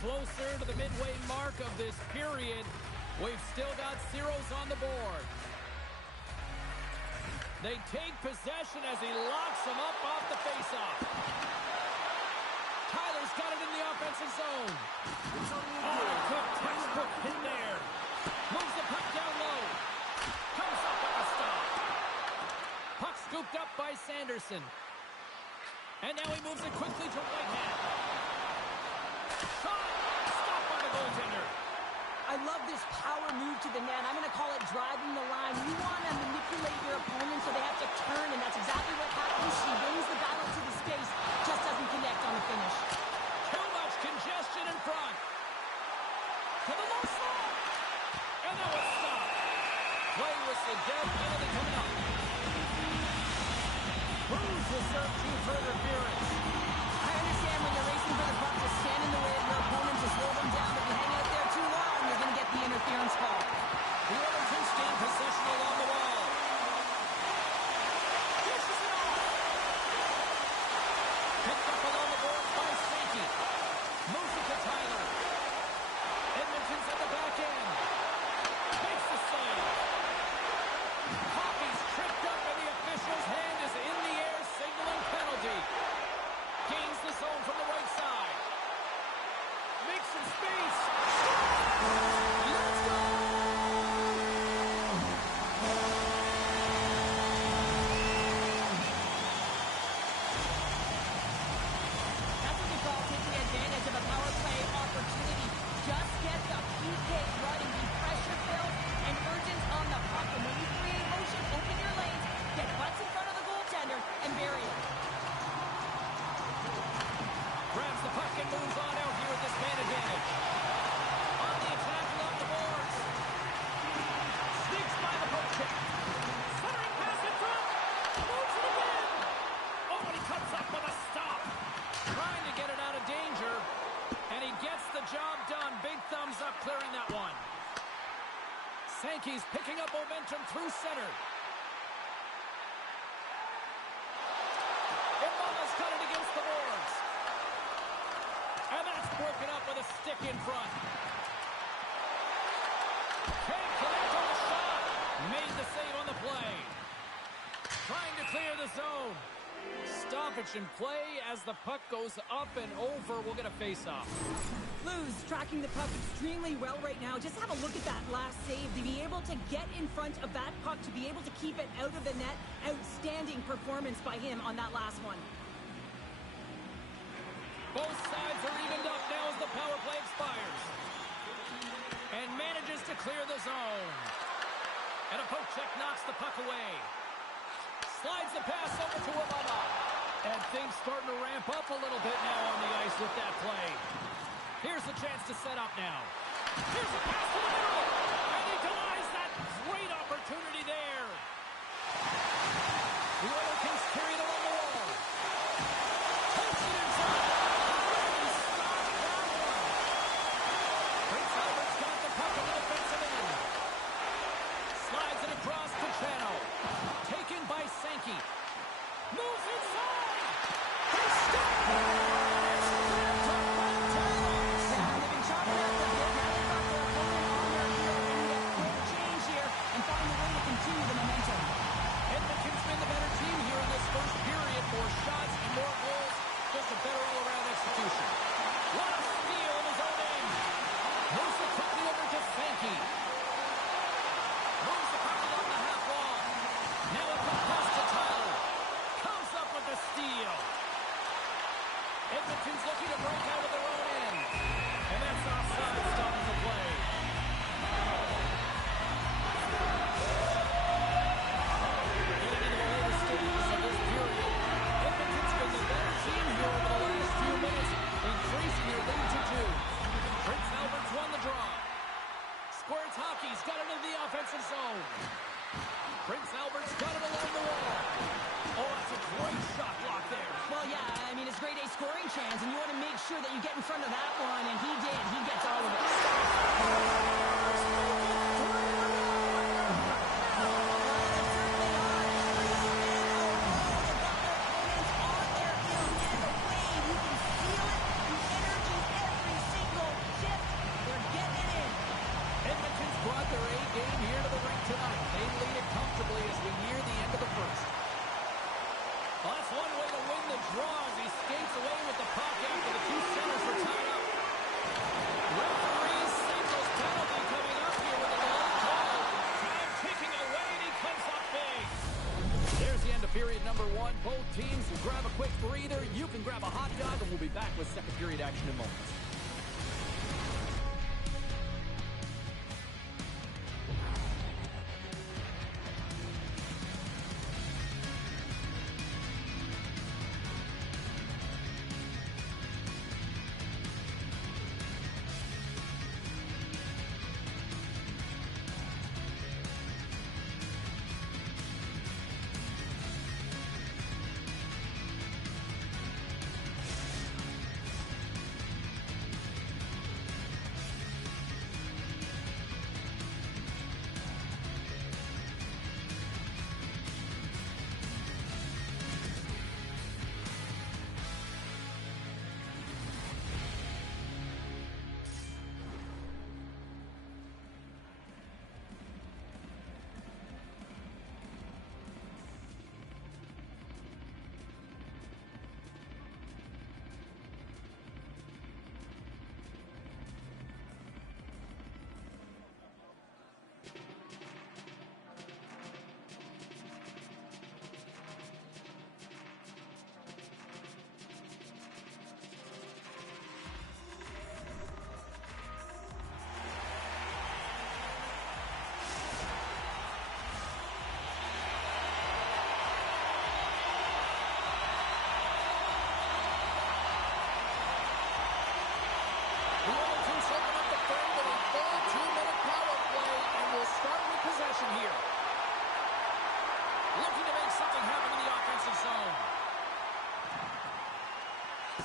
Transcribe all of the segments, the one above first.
closer to the midway mark of this period. We've still got zeros on the board. They take possession as he locks them up off the faceoff. Tyler's got it in the offensive zone. Oh, a quick textbook hit there. Moves the puck down low. Comes up with a stop. Puck scooped up by Sanderson. And now he moves it quickly to right hand. Shot! Stopped by the goaltender. I love this power move to the net. I'm going to call it driving the line. You want to manipulate your opponent so they have to turn, and that's exactly what happens. She wins the battle to the space, just doesn't connect on the finish. Too much congestion in front. To the low slot. And now it's stopped. Play whistle dead, penalty coming up. Cruz will serve two for interference. I understand when you're racing for the puck to stand in the way of your opponent to slow them down. If you hang out there too long, you're going to get the interference call. The Oilers gain possession along the wall. Dishes it off. Picked up along the boards by Sankey. Moves it to Tyler. Edmonton's at the back end. Makes the save. Hockey's tripped up and the official's hand is in the air signaling penalty. Gains the zone from the right side. Makes some space. Let's go! That's what we call taking advantage of a power play opportunity. Just get the PK running, be pressure-filled and urgent on the puck. And when you create motion, open your lanes, get butts in front of the goaltender, and bury it. Grabs the puck and moves on out here with this man advantage. On the attack along the boards. Sneaks by the poke check. Centering pass in front. Moves it again. Oh, and he comes up with a stop. Trying to get it out of danger. And he gets the job done. Big thumbs up clearing that one. Sankey's picking up momentum through center. Immona's got it against the boards. And that's broken up with a stick in front. Can't connect on the shot. Made the save on the play. Trying to clear the zone. Stoppage in play as the puck goes up and over. We'll get a face-off. Blues tracking the puck extremely well right now. Just have a look at that last save. To be able to get in front of that puck, to be able to keep it out of the net. Outstanding performance by him on that last one. Both sides are evened up now as the power play expires. And manages to clear the zone. And a poke check knocks the puck away. Slides the pass over to Imona. And things starting to ramp up a little bit now on the ice with that play. Here's a chance to set up now. Here's a pass to the middle. And he denies that great opportunity there. The Oil Kings carry it along the wall. Takes it inside. He stopped that one. Prince Albert's got the puck on the defensive end. Slides it across to Chano. Taken by Sankey. Moves inside. He stopped it. Find a way to continue the momentum. Edmonton's been the better team here in this first period. Both teams will grab a quick breather. You can grab a hot dog, and we'll be back with second period action in moments.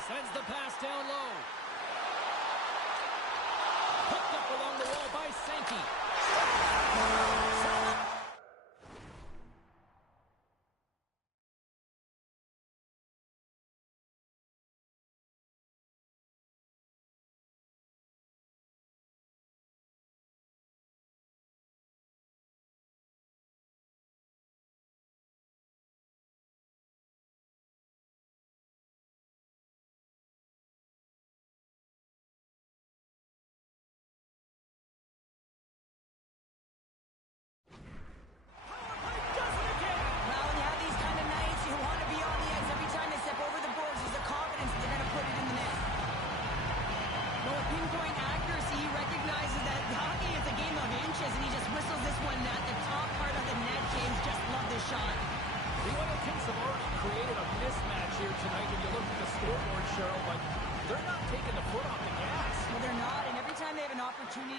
Sends the pass down low. Hooked up along the wall by Sankey.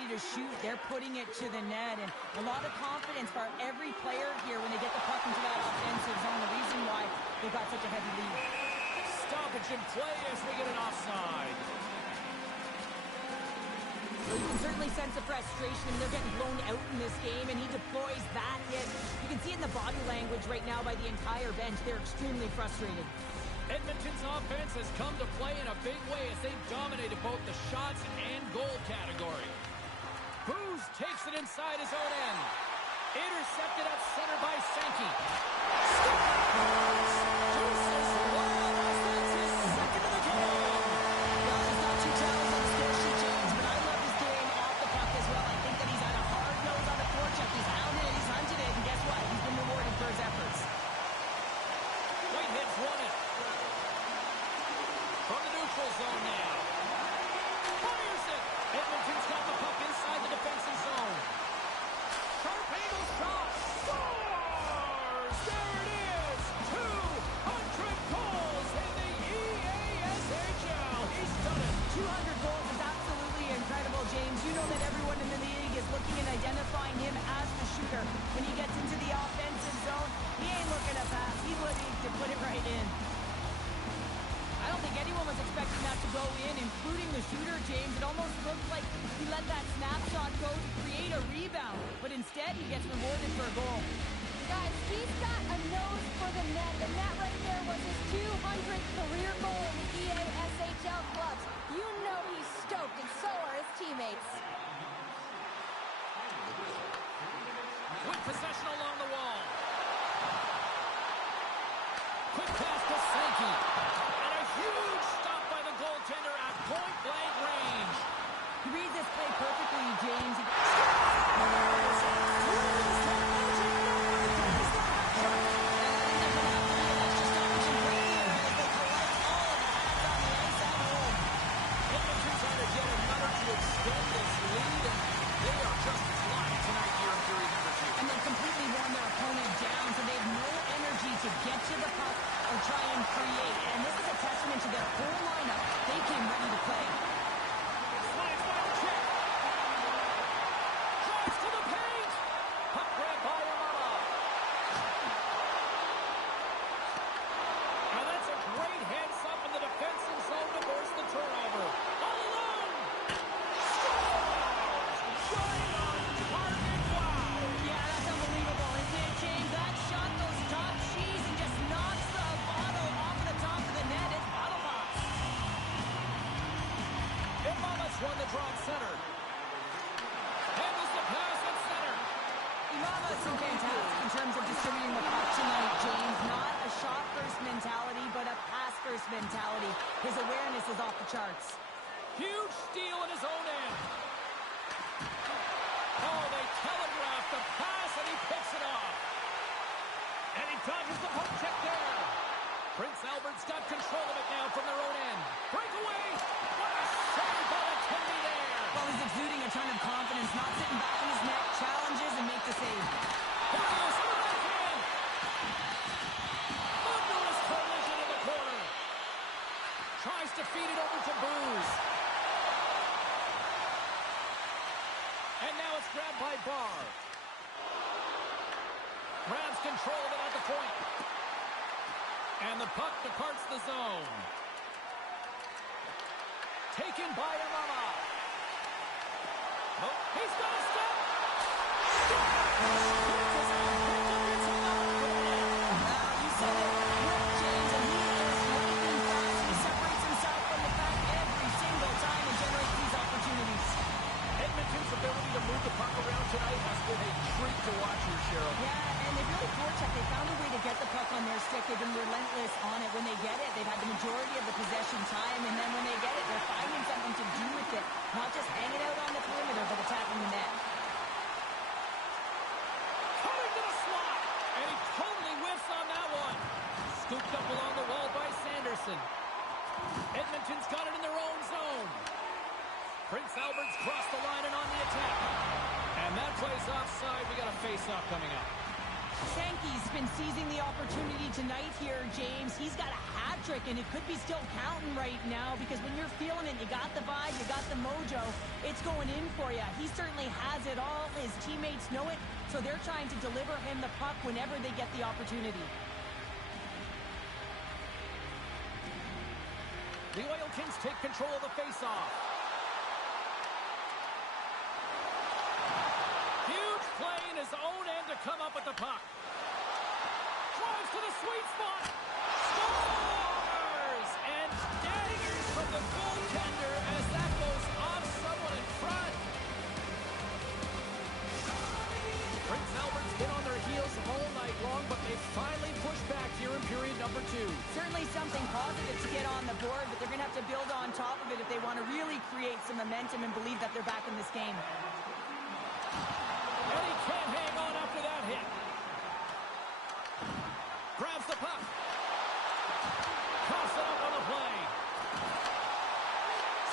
To shoot, they're putting it to the net, and a lot of confidence for every player here when they get the puck into that offensive zone. The reason why they got such a heavy lead. Stoppage in play as they get an offside. So you can certainly sense the frustration. They're getting blown out in this game, and he deploys that hit. You can see it in the body language right now by the entire bench. They're extremely frustrated. Edmonton's offense has come to play in a big way as they've dominated both the shots and goal category. Cruz takes it inside his own end. Intercepted at center by Sankey. Deuces one almost. That's his second of the game. Well, he's not too talented on the score sheet, James, but I love his game off the puck as well. I think that he's had a hard nose on the forecheck. He's hounded it, he's hunted it, and guess what? He's been rewarded for his efforts. Whitehead's won it. From the neutral zone now. Fires it. Edmonton's got the puck inside the defensive zone. Sharp angle shot. Scores! There it is. 200 goals in the EASHL. He's done it. 200 goals is absolutely incredible, James. You know that everyone in the league is looking and identifying him as the shooter. When he gets into the offensive zone, he ain't looking to pass. He's looking to put it right in. I don't think anyone was expecting that to go in, including the shooter, James. It almost looked like he let that snapshot go to create a rebound, but instead he gets rewarded for a goal. Guys, he's got a nose for the net, and that right there was his 200th career goal in the EASHL clubs. You know he's stoked, and so are his teammates. With possession along the wall. Quick pass to Sankey. Huge stop by the goaltender at point-blank range. He reads this play perfectly, James. He's won the draw at center. Handles the pass at center. Imama's been fantastic in terms of distributing the puck tonight, James. Not a shot-first mentality, but a pass-first mentality. His awareness is off the charts. Huge steal in his own end. Oh, they telegraph the pass, and he picks it off. And he dodges the poke check there. Prince Albert's got control of it now from their own end. Breakaway. What a save by the Tenby there. Well, he's exuding a ton of confidence, not sitting back in his net, challenges and makes the save. There he is in the backhand. Thunderous collision in the corner. Tries to feed it over to Booze. And now it's grabbed by Barr. Grabs control of it at the point. And the puck departs the zone. Taken by Imama. Oh, he's got a step. You said it, Rick James, and he is lightning fast. He separates himself from the pack every single time and generates these opportunities. Edmonton's ability to move the puck around tonight has been a treat to watch here, Cheryl. Yeah, and they've really forechecked. They found a way to get the puck on their stick. They've been relentless on it. When they get it, they've had the majority of the possession time, and then when they get it, they're finding something to do with it. Not just hanging out on the perimeter, but attacking the net. Coming to the slot, and he totally whiffs on that one. Scooped up along the wall by Sanderson. Edmonton's got it in their own zone. Prince Albert's crossed the line and on the attack. And that play's offside. We got a face-off coming up. Sankey's been seizing the opportunity tonight here, James. He's got a hat trick, and it could be still counting right now because when you're feeling it, you got the vibe, you got the mojo, it's going in for you. He certainly has it all. His teammates know it, so they're trying to deliver him the puck whenever they get the opportunity. The Oilkins take control of the face-off. Huge play in his own end to come up with the puck. Drives to the sweet spot. Scores! And daggers from the goaltender as that goes off someone in front. Prince Albert's been on their heels all night long, but they finally pushed back here in period number 2. Certainly something positive to get on the board, but they're going to have to build on top of it if they want to really create some momentum and believe that they're back in this game. And he can't hang on after that hit. Grabs the puck. Coughs it up on the play.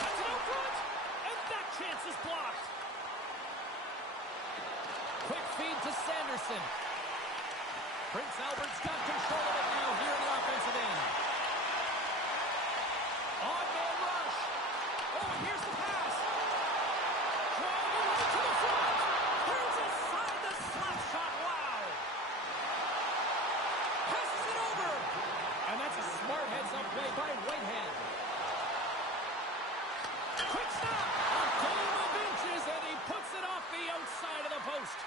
Sets it out front. And that chance is blocked. Quick feed to Sanderson. Prince Albert's got control of it now here in the offensive end. On-man rush. Oh, and here's the pass. Driving right to the front. Here's aside the slap shot. Wow. Passes it over. And that's a smart heads-up play by Whitehead. Quick stop. A game of inches, and he puts it off the outside of the post.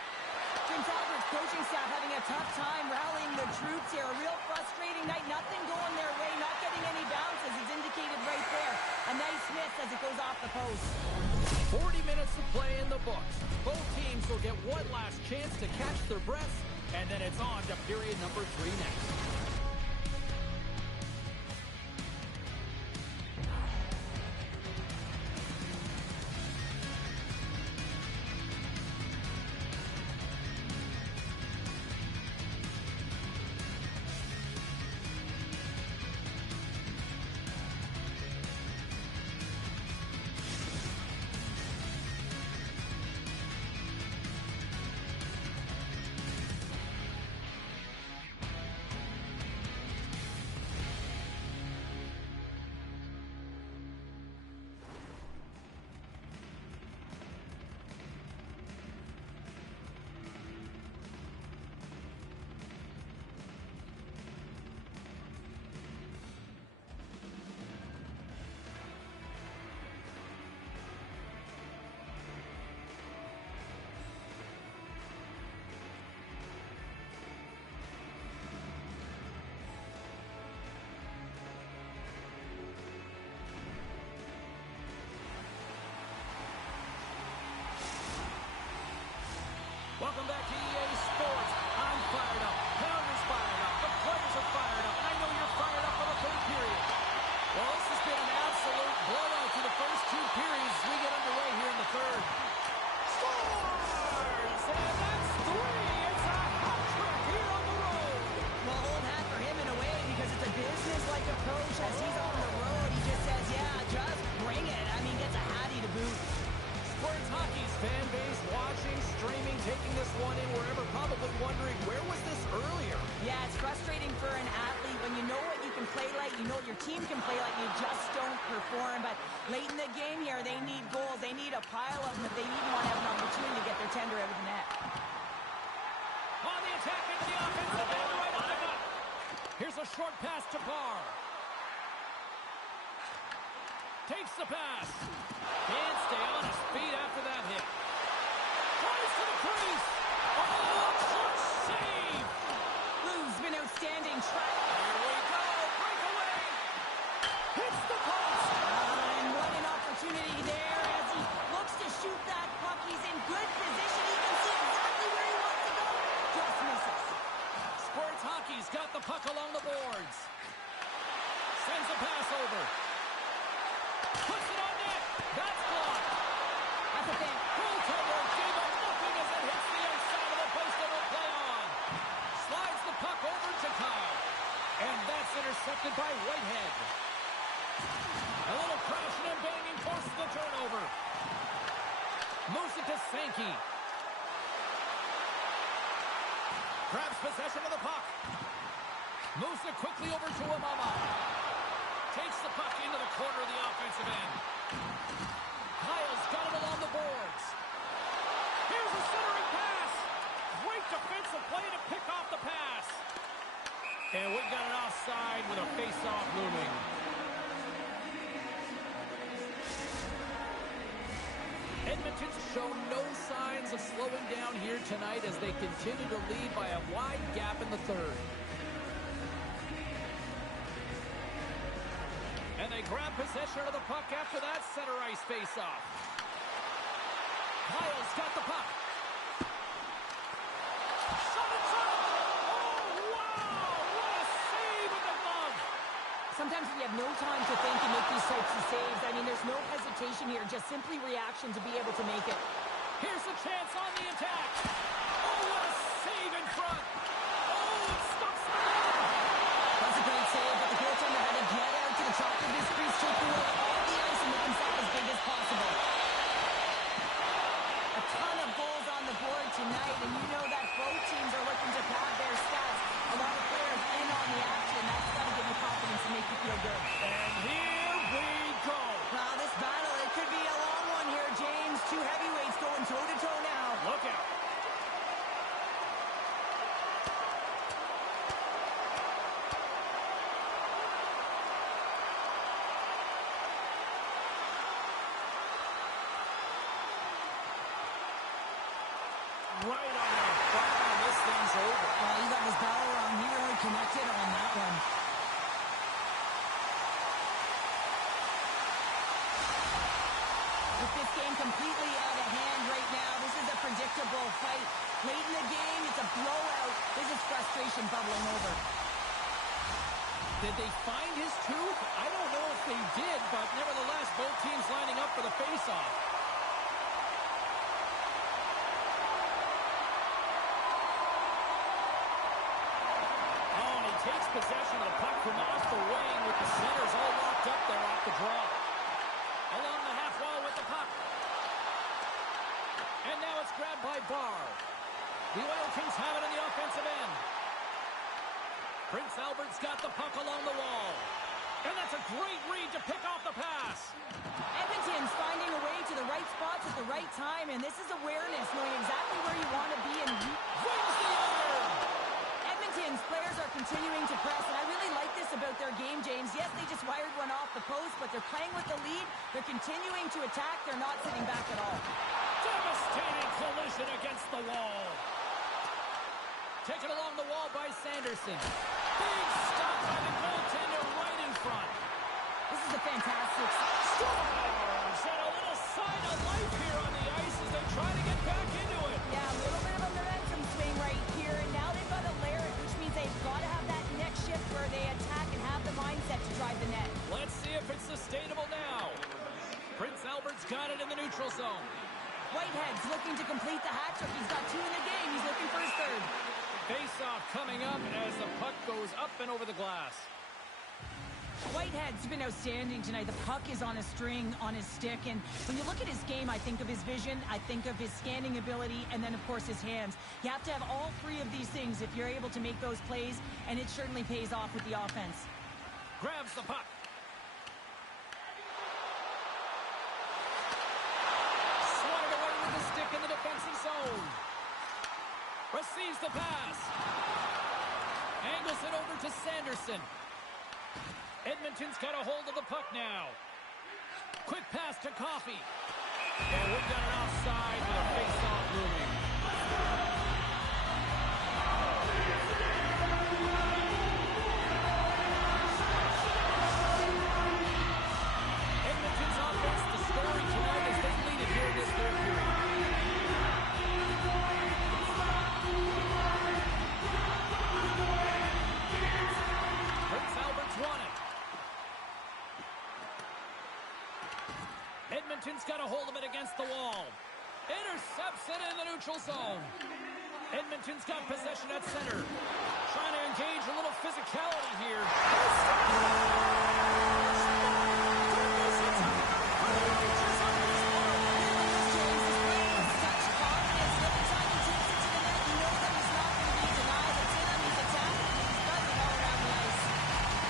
Prince Albert's coaching staff having a tough time rallying the troops here. A real frustrating night. Nothing going their way. Not getting any bounces. It's indicated right there. A nice miss as it goes off the post. 40 minutes of play in the books. Both teams will get one last chance to catch their breaths, and then it's on to period number 3 next. Welcome back to EA Sports. I'm fired up. Pounder's fired up. The players are fired up. And I know you're fired up for the third period. Well, this has been an absolute blowout through the first two periods as we get underway here in the third. Scores! And that's three. It's a hat trick here on the road. Well, old hat for him in a way because it's a business-like approach as he's on the road. He just says, yeah, just bring it. I mean, gets a hattie to boot. Sports Hockey's fan base watching, streaming, taking this one in wherever, probably wondering, where was this earlier? Yeah, it's frustrating for an athlete when you know what you can play like, you know what your team can play like, you just don't perform. But late in the game here, they need goals. They need a pile of them if they even want to have an opportunity to get their tender out of the net. On the attack into the offensive end, right on the gut. Here's a short pass to Barr. Takes the pass. Can't stay on his feet after that hit. Tries to the crease. Oh, short save. Lou's been outstanding. Here we go. Breakaway. Hits the post. And what an opportunity there as he looks to shoot that puck. He's in good position. He can see exactly where he wants to go. Just misses. Sports Hockey's got the puck along the boards. Sends a pass over. Puts it on net. That's blocked. That's a thing. Goaltender gave him nothing as it hits the outside of the post and will play on. Slides the puck over to Kyle. And that's intercepted by Whitehead. A little crashing and banging forces the turnover. Moves it to Sankey. Grabs possession of the puck. Moves it quickly over to Amama. Takes the puck into the corner of the offensive end. Kyle's got it along the boards. Here's a centering pass. Great defensive play to pick off the pass. And we got an offside with a face-off looming. Edmonton's shown no signs of slowing down here tonight as they continue to lead by a wide gap in the third. And they grab possession of the puck after that center ice face-off. Kyle's got the puck. Shot it, shot it! Oh, wow! What a save with the glove! Sometimes when you have no time to think and make these types of saves, I mean, there's no hesitation here, just simply reaction to be able to make it. Here's a chance on the attack. Oh, what a save in front! Oh, it stops the run! That's a great save, but the goaltender had to get out to the top of his crease, take away all the ice, and make himself as big as possible. A ton of goals on the board tonight, and you know that both teams are looking to pad their stats. A lot of players in on the action. That's got to give you confidence and make you feel good. And here we go. Wow, this battle, it could be a long one here, James. Two heavyweights going toe-to-toe now. Look out. Right on the bottom, and this thing's over. Well, you got this battle wrong. He really connected on that one. With this game completely out of hand right now, this is a predictable fight. Late in the game, it's a blowout. This is frustration bubbling over. Did they find his tooth? I don't know if they did, but nevertheless, both teams lining up for the face-off. Oh, and he takes possession of the puck from off the wing with the centers all locked up there off the draw. Along the half wall with the puck. And now it's grabbed by Barr. The Oil Kings have it in the offensive end. Prince Albert's got the puck along the wall. And that's a great read to pick off the pass. Edmonton's finding a way to the right spots at the right time, and this is awareness, knowing exactly where you want to be and Wins the iron! Edmonton's players are continuing to press, and I really like this about their game, James. Yes, they just wired one off the post, but they're playing with the lead. They're continuing to attack. They're not sitting back at all. Devastating collision against the wall. Taken along the wall by Sanderson. Big stop by the goaltender right in front. This is a fantastic Stars! And a little sign of life here on the ice as they try to get back into it. Yeah, a little bit of a neutral zone. Whitehead's looking to complete the hat trick. He's got 2 in the game. He's looking for his third. Face-off coming up as the puck goes up and over the glass. Whitehead's been outstanding tonight. The puck is on a string, on his stick, and when you look at his game, I think of his vision, I think of his scanning ability, and then, of course, his hands. You have to have all 3 of these things if you're able to make those plays, and it certainly pays off with the offense. Grabs the puck. Swatted away with the stick in the defensive zone. Receives the pass. Angles it over to Sanderson. Edmonton's got a hold of the puck now. Quick pass to Coffey. And we've got an offside with a face-off looming. Edmonton's offense, the story tonight as they lead it here in this third period. Prince Albert's won it. Edmonton's got a hold of it against the wall. Intercepts it in the neutral zone. Edmonton's got possession at center. Trying to engage a little physicality here.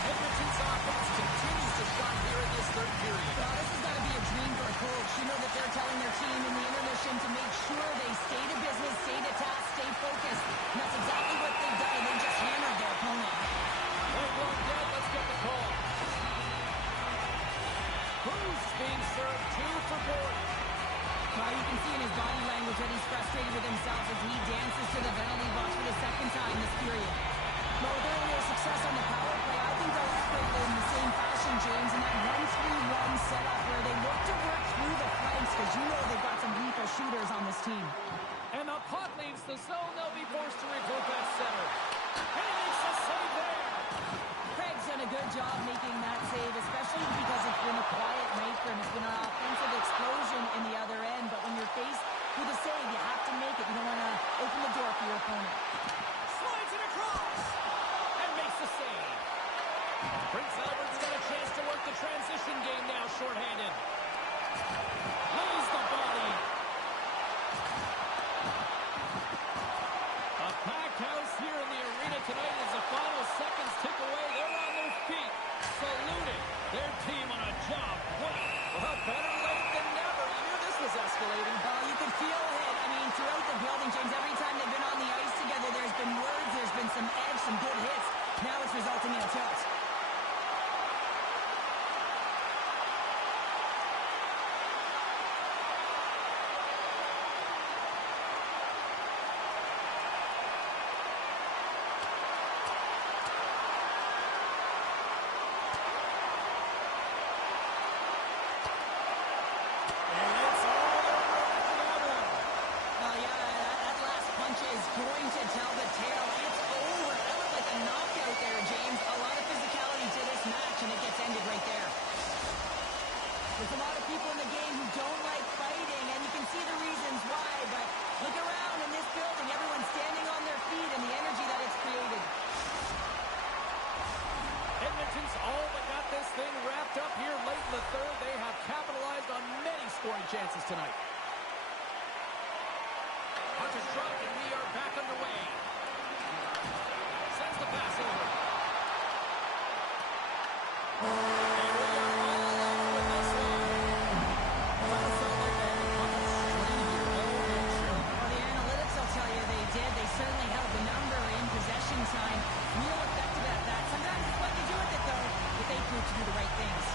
Edmonton's offense continues to shine here in this third period. Well, this has got to be a dream for a coach. You know that they're telling their team in the intermission to make sure they stay to business, stay to task, stay focused. And that's exactly what they've done, and they just hammered their opponent. Point one dead, let's get the call. Cruz being served 2 for Gordon. Well, you can see in his body language that he's frustrated with himself as he dances to the penalty box for the second time this period. Well, with earlier success on the power play, I think they'll exploit in the same fashion, James, in that 1-3-1 setup where they look to work through the flanks because you know they've got some lethal shooters on this team. And the puck leaves the zone. They'll be forced to regroup at center. And he makes a save there. Craig's done a good job making that save, especially because it's been a quiet night for him. It's been an offensive explosion in the other end, but when you're faced with a save, you have to make it. You don't want to open the door for your opponent. Slides it across. And makes the save. Prince Albert's got a chance to work the transition game now, shorthanded. Lays the body. A packed house here in the arena tonight as the final seconds tick away. They're on their feet, saluting their team on a job. Well, better late than never. You knew this was escalating. You could feel it. I mean, throughout the building, James, every time they've been on the ice together, there's been words, there's been some edge, some good hits. Now it's resulting in a tilt. Going to tell the tale. It's over. That looked like a knockout there, James. A lot of physicality to this match, and it gets ended right there. There's a lot of people in the game who don't like fighting, and you can see the reasons why, but look around in this building. Everyone's standing on their feet and the energy that it's created. Edmonton's all but got this thing wrapped up here late in the third. They have capitalized on many scoring chances tonight. Puck is dropped and we are back underway. Sends the pass over. And we are all alone with this one. Doesn't sound like they had a puck string here all game, Cheryl. Well, the analytics will tell you they did. They certainly held the number in possession time. Real effective at that. Sometimes it's what you do with it, though, but they proved to do the right things.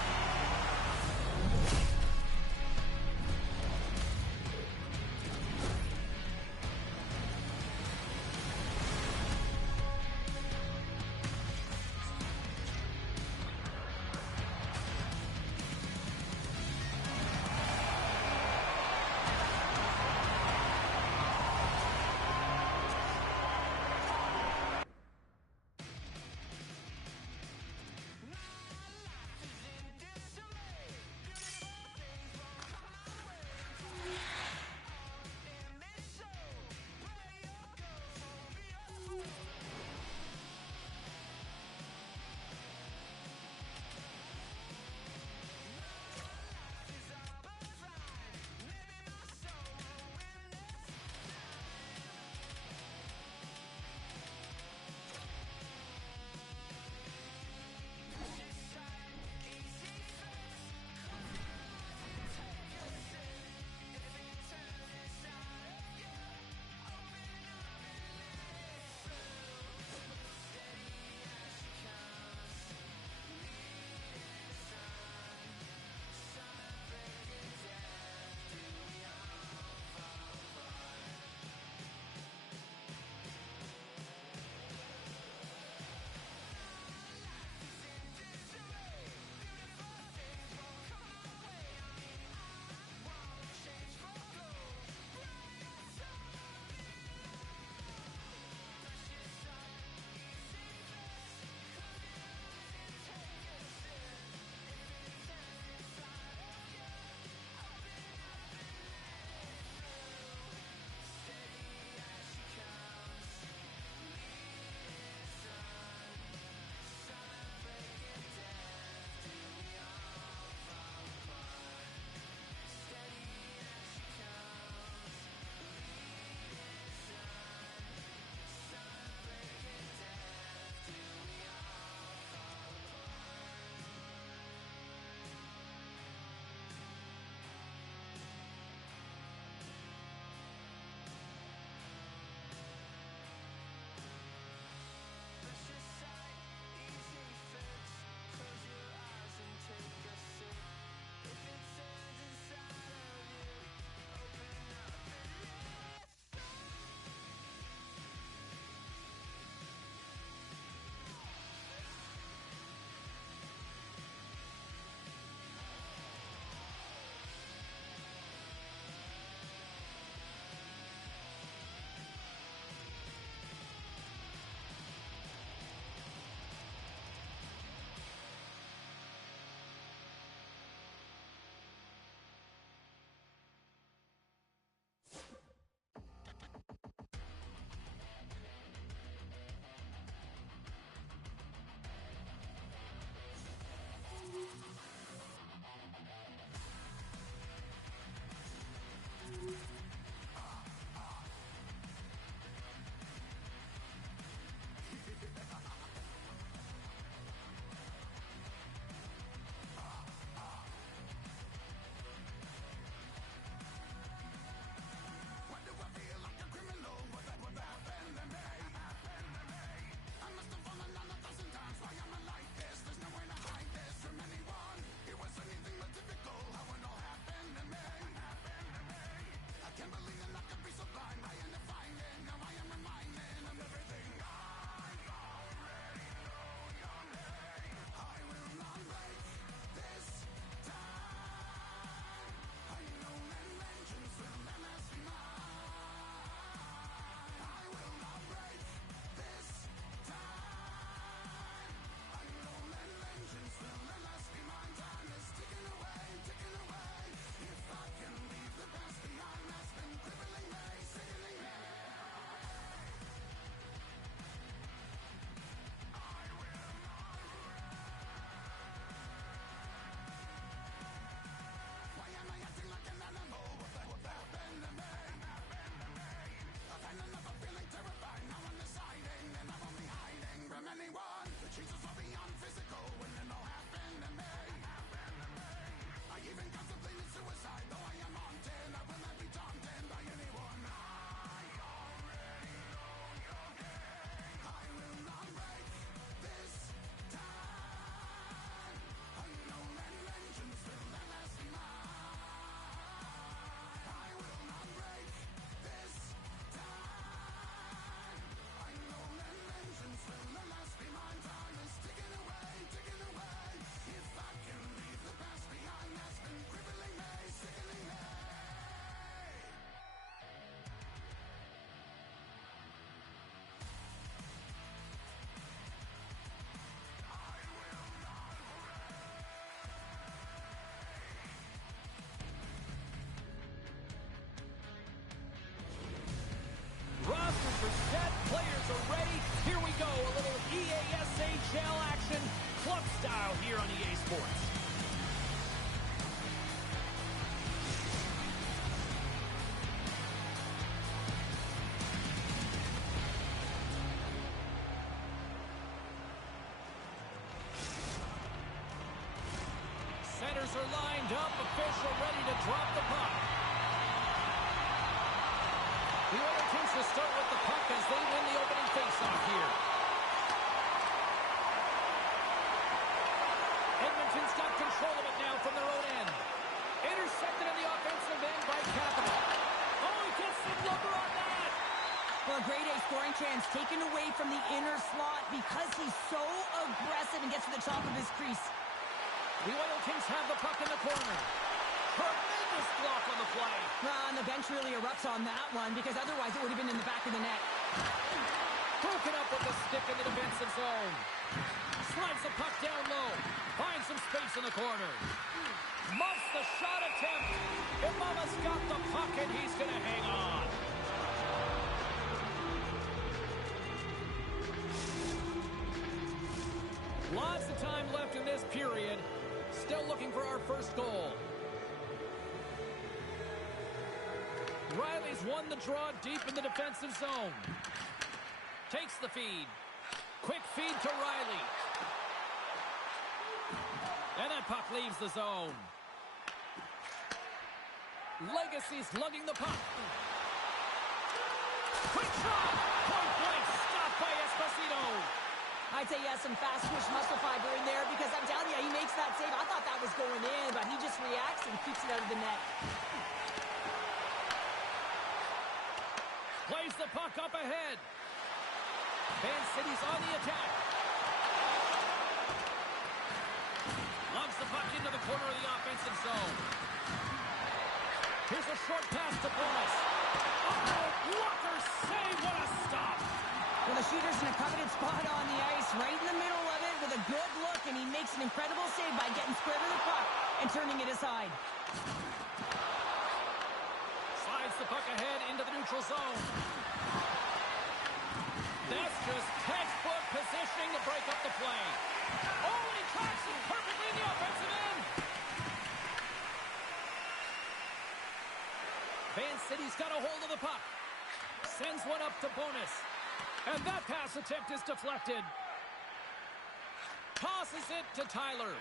WOHL action, club style here on EA Sports. Centers are lined up, official ready to drop the puck. The Oilers teams to start with the puck as they win the opening faceoff here. Edmonton's got control of it now from their own end. Intercepted in the offensive end by Kapanen. Oh, he gets some lumber on that. Well, a grade A scoring chance taken away from the inner slot because he's so aggressive and gets to the top of his crease. The Oil Kings have the puck in the corner. Tremendous block on the play. And the bench really erupts on that one because otherwise it would have been in the back of the net. Broken up with the stick in the defensive zone. Slides the puck down low. Finds some space in the corner. Muffs the shot attempt. Imama's got the puck and he's going to hang on. Lots of time left in this period. Still looking for our first goal. Riley's won the draw deep in the defensive zone. Takes the feed. Quick feed to Riley. And that puck leaves the zone. Legacy's lugging the puck. Quick shot! Point blank stopped by Esposito. I'd say he has some fast twitch muscle fiber in there because I'm telling you, he makes that save. I thought that was going in, but he just reacts and keeps it out of the net. Plays the puck up ahead. Van City's on the attack. Lugs the puck into the corner of the offensive zone. Here's a short pass to Bonus. Oh, Walker save, what a stop. Well, the shooter's in a coveted spot on the ice, right in the middle of it with a good look, and he makes an incredible save by getting square to the puck and turning it aside. Slides the puck ahead into the neutral zone. That's just textbook positioning to break up the play. Oh, and he tracks it perfectly in the offensive end. Van City's got a hold of the puck. Sends one up to Bonus. And that pass attempt is deflected. Tosses it to Tyler.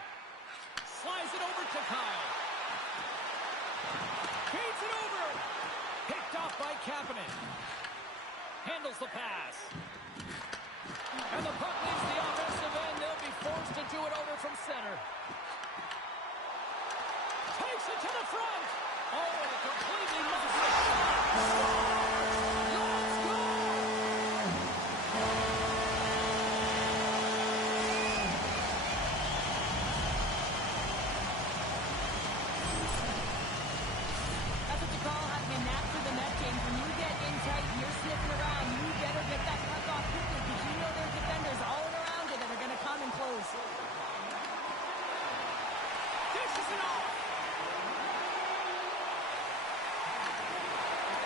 Slides it over to Kyle. Feeds it over. Picked off by Kapanen. Handles the pass. And the puck leaves the offensive end. They'll be forced to do it over from center. Takes it to the front. Oh, and it completely misses the shot. Let's go! That's what you call having a knack for the net, James. When you get in tight and you're sniffing around, you better get that puck off quickly because you know there's defenders all around you that are going to come and close. Dishes it off.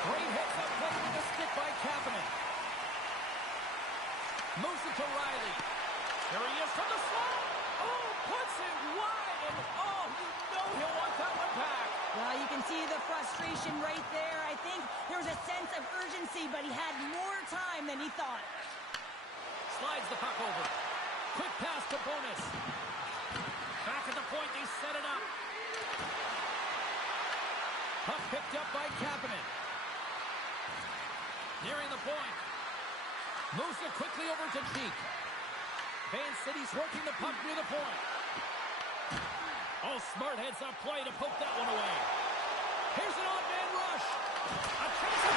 Great hits up play with the stick by Kapanen. Moves it to Riley. There he is from the slot. Oh, puts it wide. And oh, you know he'll want that one back. Well, you can see the frustration right there. I think there was a sense of urgency, but he had more time than he thought. Slides the puck over. Quick pass to Bonus. Back at the point, they set it up. Puck picked up by Kapanen. Nearing the point. Moves it quickly over to Cheek. Van City's working the puck near the point. Oh, smart heads-up play to poke that one away. Here's an odd-man rush. A chance of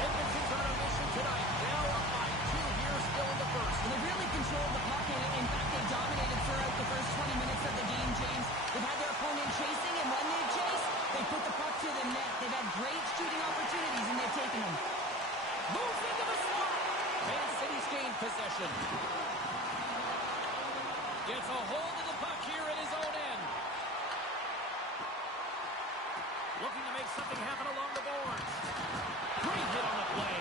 Edmonton's on a mission tonight. Now up by 2 here, still in the first. They really controlled the puck, and in fact, they dominated throughout the first 20 minutes of the game, James. They've had their opponent chasing, and when they've chased, they put the puck to the net. They've had great shooting opportunities, and they've taken them. Moves into the slot. Van City's gained possession. Gets a hold of the puck here at his own end. Looking to make something happen along the boards. Great hit on the play.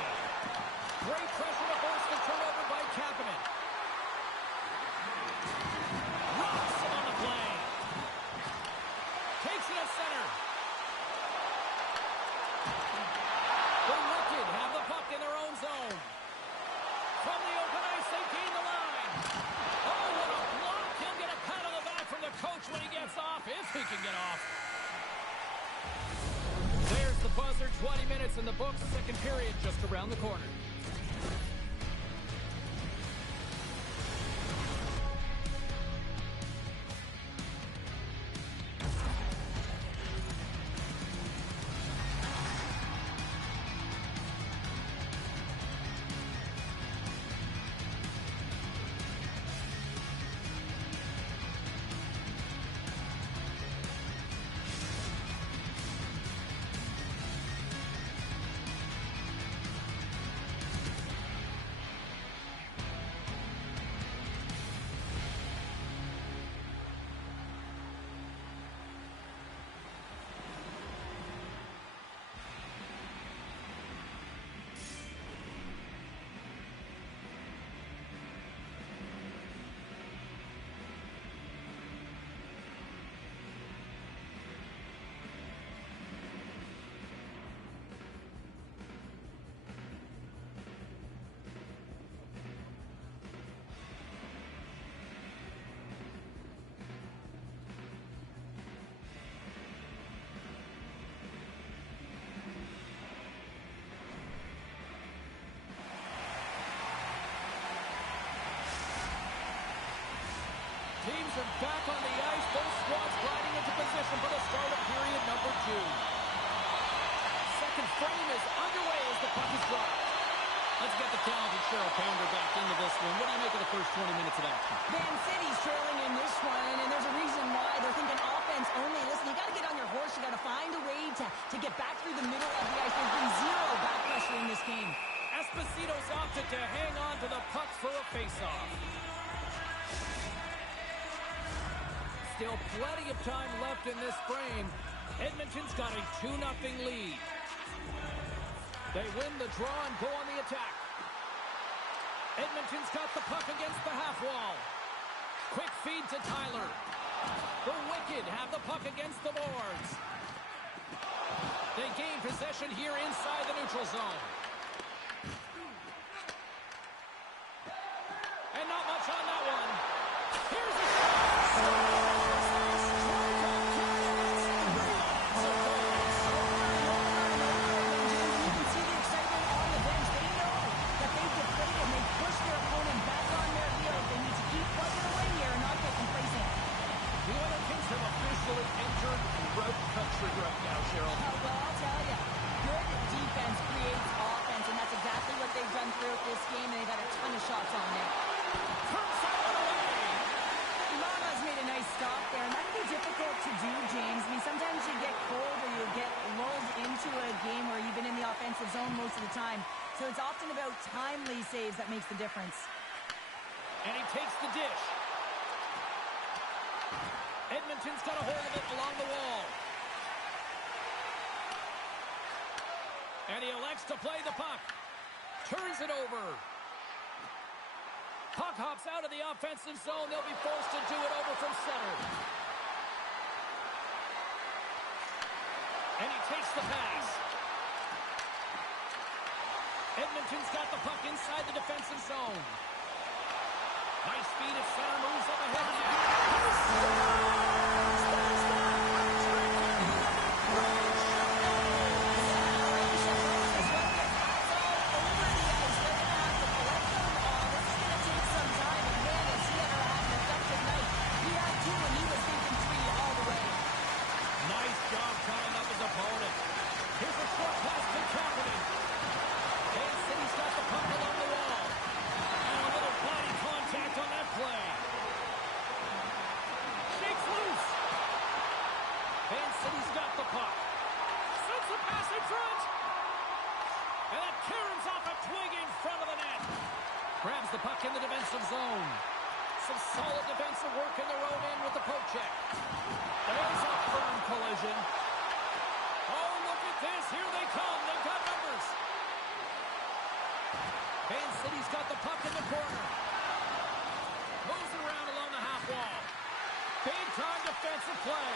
Great pressure to force the turnover by Kapanen. Rocks him on the play. Takes it at center. The Wicked have the puck in their own zone. From the open ice, they gain the line. Oh, what a block. He'll get a pat on the back from the coach when he gets off, if he can get off. There's the buzzer, 20 minutes in the books, second period just around the corner. Teams are back on the ice. Both squads riding into position for the start of period number 2. Second frame is underway as the puck is dropped. Let's get the talented Cheryl Pounder back into this one. What do you make of the first 20 minutes of action? Van City's trailing in this one, and there's a reason why. They're thinking offense only. Listen, you got to get on your horse. You got to find a way to get back through the middle of the ice. There's been zero back pressure in this game. Esposito's opted to hang on to the puck for a faceoff. Still plenty of time left in this frame. Edmonton's got a 2-0 lead. They win the draw and go on the attack. Edmonton's got the puck against the half wall. Quick feed to Tyler. The Wicked have the puck against the boards. They gain possession here inside the neutral zone. And not much on that one. Here's the shot. Entered road country right now, Cheryl. Well, I'll tell you, good defense creates offense, and that's exactly what they've done throughout this game, and they've got a ton of shots on net. Turns that one away. Mama's made a nice stop there, and that can be difficult to do, James. I mean, sometimes you get cold or you get lulled into a game where you've been in the offensive zone most of the time. So it's often about timely saves that makes the difference. And he takes the dish. Edmonton's got a hold of it along the wall. And he elects to play the puck. Turns it over. Puck hops out of the offensive zone. They'll be forced to do it over from center. And he takes the pass. Edmonton's got the puck inside the defensive zone. Nice speed at center, moves up ahead of the Nice job tying up his opponent. Here's a short pass to Kapanen. Kansas City's got the puck along the wall. And a little body contact on that play. Shakes loose. Kansas City's got the puck. Sends the pass in front. And that caroms off a twig in front of the net. Grabs the puck in the defensive zone. Some solid defensive work in their own end with the poke check. There's a firm collision. Oh, this. Here they come. They've got numbers. Kansas City's got the puck in the corner. Moves it around along the half wall. Big-time defensive play.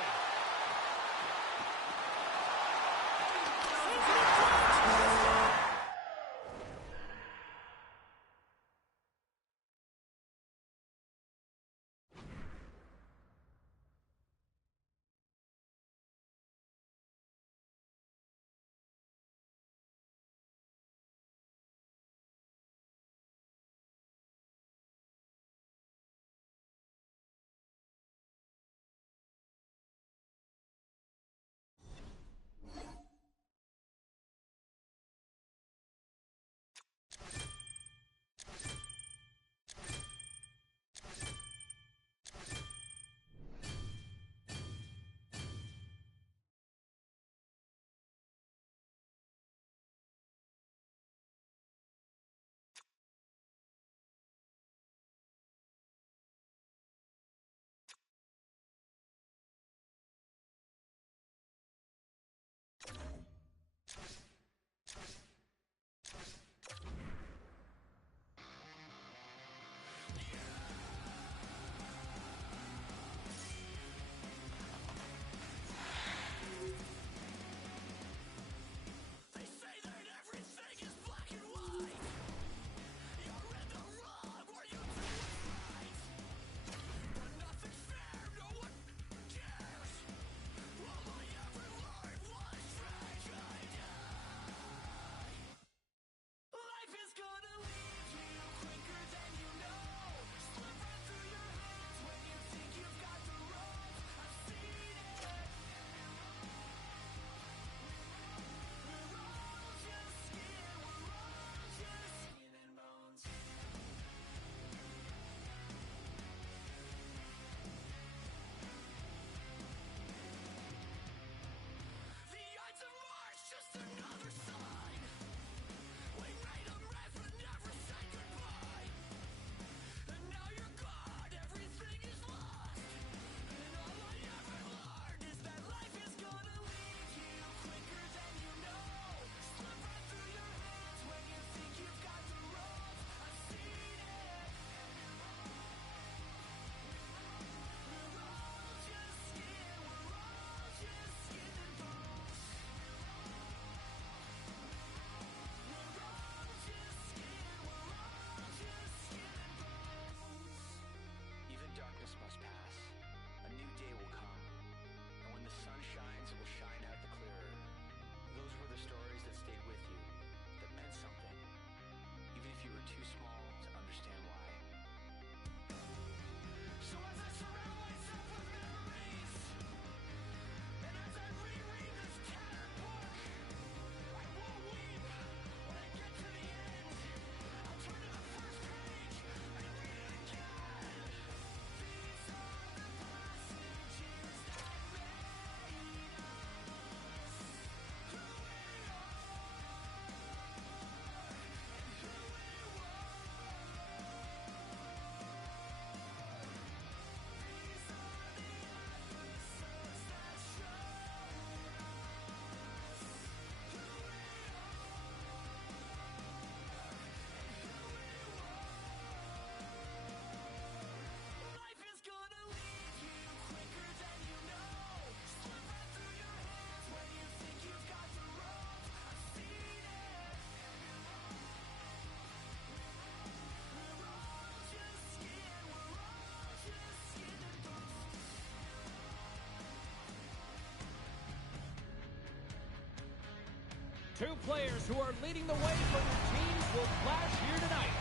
Two players who are leading the way for their teams will clash here tonight.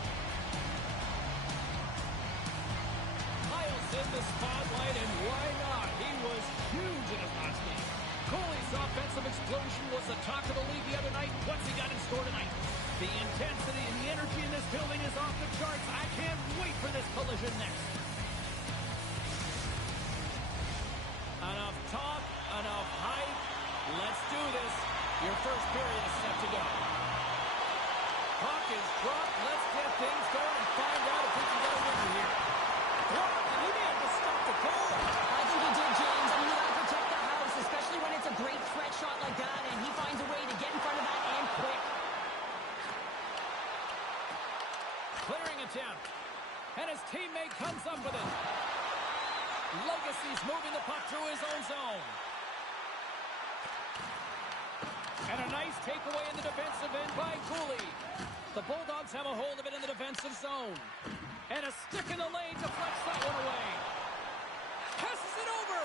Miles in the spotlight, and why not? He was huge in his last game. Coley's offensive explosion was the talk of the league the other night. What's he got in store tonight? The intensity and the energy in this building is off the charts. I can't wait for this collision next. Enough talk, enough hype. Let's do this. Your first period is set to go. Puck is dropped. Let's get things going and find out if we can get a winner here. He may have to stop the goal. I think he did, James. I mean, you got to protect the house, especially when it's a great threat shot like that, and he finds a way attempt. And his teammate comes up with it. Legacy's moving the puck through his own zone. And a nice takeaway in the defensive end by Cooley. The Bulldogs have a hold of it in the defensive zone. And a stick in the lane deflects that one away. Passes it over.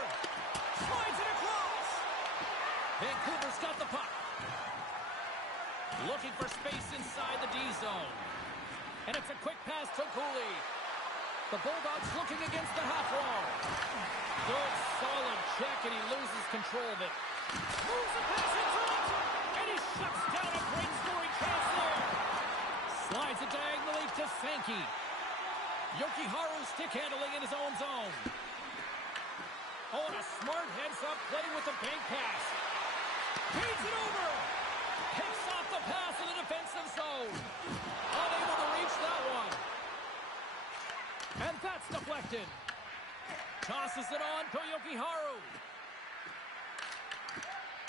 Slides it across. Vancouver's got the puck. Looking for space inside the D zone. And it's a quick pass to Cooley. The Bulldogs looking against the half wall. Good, solid check, and he loses control of it. Moves the pass in front. And he shuts down a great scoring chance there. Slides it diagonally to Sankey. Yokiharu stick handling in his own zone. Oh, and a smart heads-up play with the bank pass. Feeds it over. Picks off the pass in the defensive zone. Unable to reach that one. And that's deflected. Tosses it on to Yokiharu.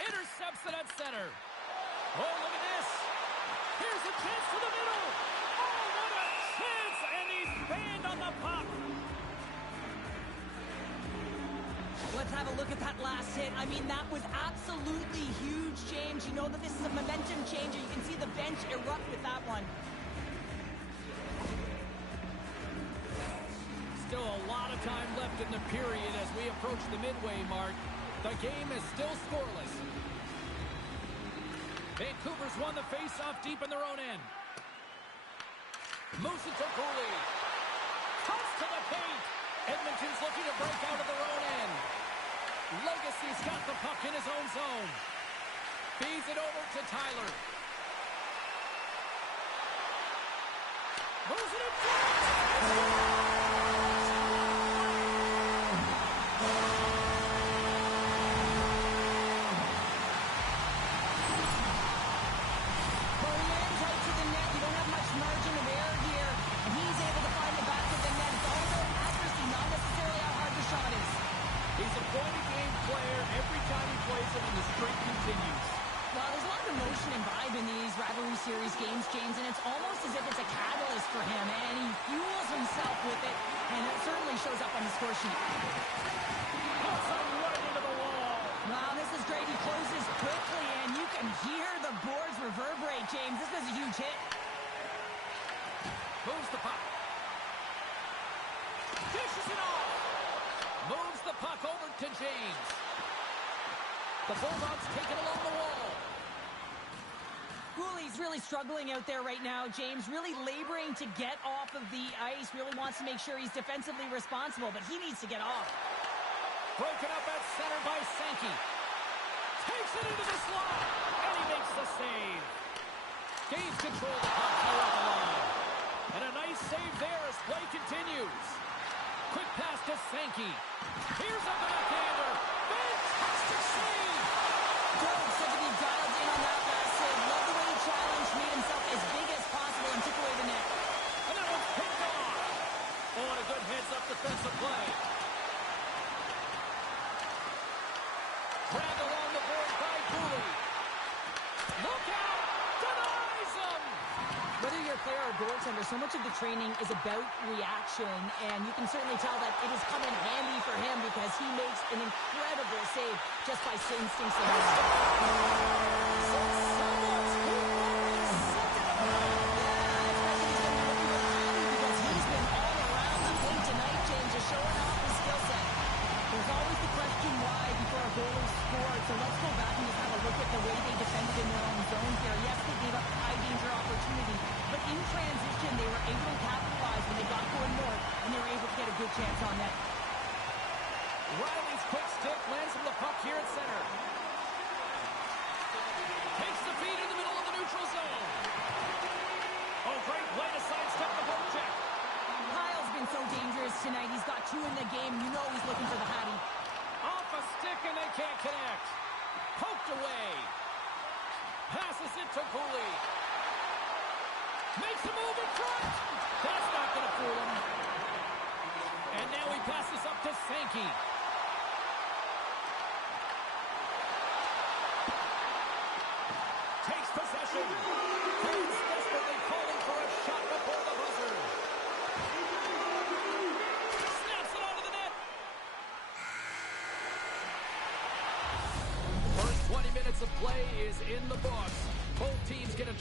Intercepts it at center. Oh, look at this. Here's a chance to the middle. Oh, what a chance. And he's banned on the puck. Let's have a look at that last hit. I mean, that was absolutely huge, James. You know that this is a momentum changer. You can see the bench erupt with that one. Still a lot of time left in the period as we approach the midway mark. The game is still scoreless. Vancouver's won the face-off deep in their own end. Moves it to Cooley. Toss to the paint. Edmonton's looking to break out of their own end. Legacy's got the puck in his own zone. Feeds it over to Tyler. Moves it in front. Series games, James, and it's almost as if it's a catalyst for him, and he fuels himself with it, and it certainly shows up on the score sheet. Puts him right into the wall. Wow, this is great. He closes quickly, and you can hear the boards reverberate, James. This was a huge hit. Moves the puck. Dishes it off. Moves the puck over to James. The Bulldogs take it along the wall. Cooley's really struggling out there right now, James. Really laboring to get off of the ice. Really wants to make sure he's defensively responsible, but he needs to get off. Broken up at center by Sankey. Takes it into the slot, and he makes the save. Gains control of the puck through the line. And a nice save there as play continues. Quick pass to Sankey. Here's a backhander. Fantastic save. Good, said to be dialed in on that last save. Love the way he challenged, made himself as big as possible, and took away the net. And that one's picked off. Oh, and a good heads-up defensive play. Grabbed along the board by Cooley. Look out! Denies him! Whether you're a player or a goaltender, so much of the training is about reaction, and you can certainly tell that it has come in handy for him because he makes an incredible save just by instincts alone. So let's go back and just have a look at the way they defended in their own zone here. Yes, they gave up a high-danger opportunity, but in transition, they were able to capitalize when they got going north, and they were able to get a good chance on net. Riley's quick stick lands from the puck here at center. Takes the feed in the middle of the neutral zone. Oh, great play to sidestep the poke check. Kyle's been so dangerous tonight. He's got 2 in the game. You know he's looking for the Hattie. Off a stick, and they can't connect. Poked away. Passes it to Cooley. Makes a move in front. That's not going to fool him. And now he passes up to Sankey. Takes possession. Holmes desperately calling for a shot before the buzzer.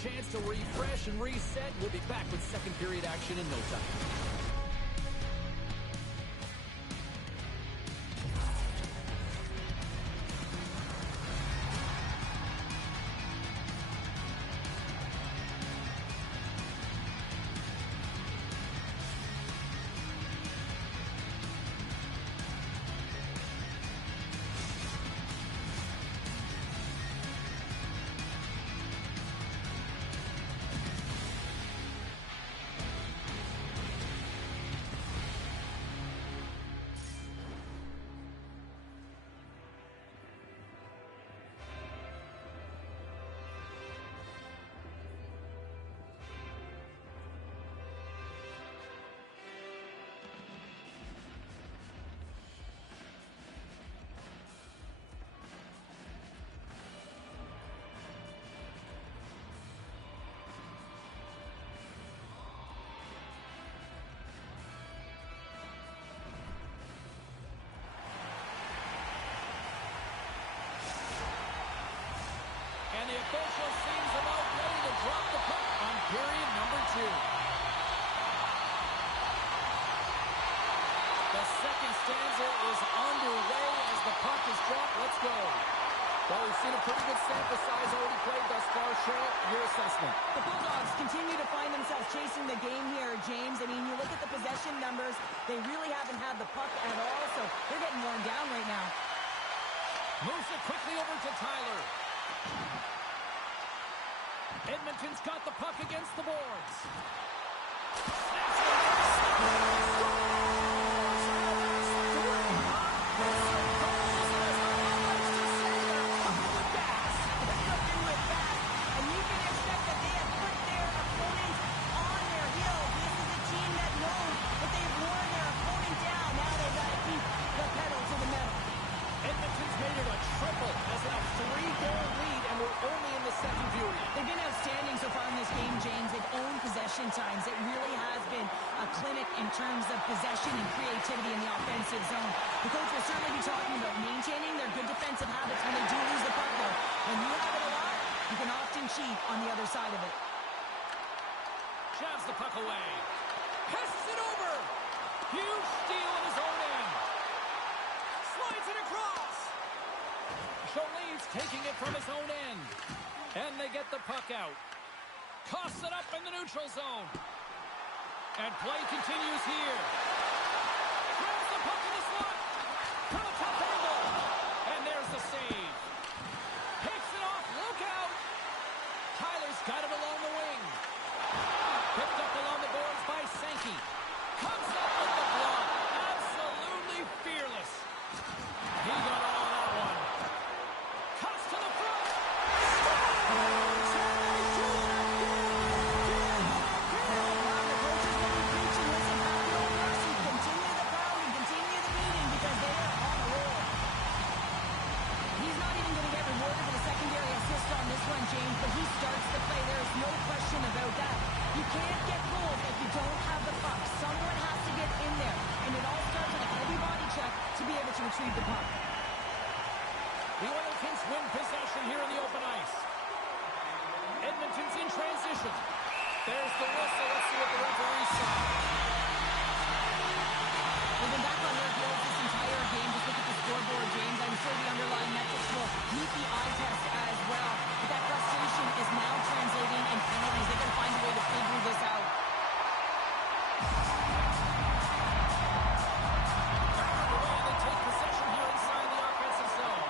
chance to refresh and reset. We'll be back with second period action in no time. And the official seems about ready to drop the puck on period number 2. The second stanza is underway as the puck is dropped. Let's go. Well, we've seen a pretty good sample size already played thus far. Cheryl, your assessment. The Bulldogs continue to find themselves chasing the game here, James. I mean, you look at the possession numbers, they really haven't had the puck at all, so they're getting worn down right now. Moves it quickly over to Tyler. Edmonton's got the puck against the boards. Times. It really has been a clinic in terms of possession and creativity in the offensive zone. The coach will certainly be talking about maintaining their good defensive habits when they do lose the puck, though. When you have it a lot, you can often cheat on the other side of it. Shoves the puck away. Passes it over. Huge steal at his own end. Slides it across. Jolene's taking it from his own end. And they get the puck out. Tosses it up in the neutral zone. And play continues here. Grabs the puck in the slot. From a top angle. And there's the save. Takes it off. Look out. Tyler's got it along the wing. Picked up along the boards by Sankey. Comes up with the block. Absolutely fearless. He got all that one. Cuts to the front. James, but he starts the play. There is no question about that. You can't get goals if you don't have the puck. Someone has to get in there, and it all starts with a heavy body check to be able to retrieve the puck. The Oilers win possession here in the open ice. Edmonton's in transition. There's the whistle. Let's see what the referee saw. We've been back on their heels this entire game. Just look at the scoreboard, James. I'm sure the underlying metrics will meet the eye test as well. But that frustration is now translating in penalties. They're going to find a way to figure this out. They take possession here inside the offensive zone.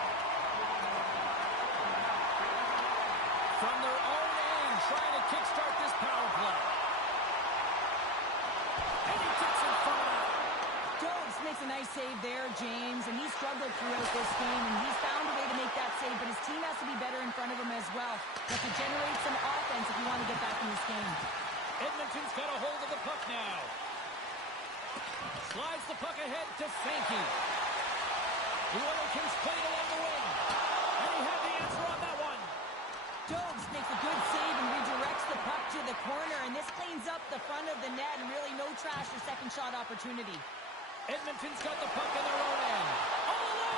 From their own end, trying to kickstart this power play. And he gets in front of it. Jones makes a nice save there, James, and he struggled throughout this game, and he's found a way to make that save, but his team has to be better in front of him as well. You have to generate some offense if you want to get back in this game. Edmonton's got a hold of the puck now. Slides the puck ahead to Sankey. The Oilers played along the wing, and he had the answer on that one. Jones makes a good save and redirects the puck to the corner, and this cleans up the front of the net, and really no trash or second shot opportunity. Edmonton's got the puck in their own end. All alone!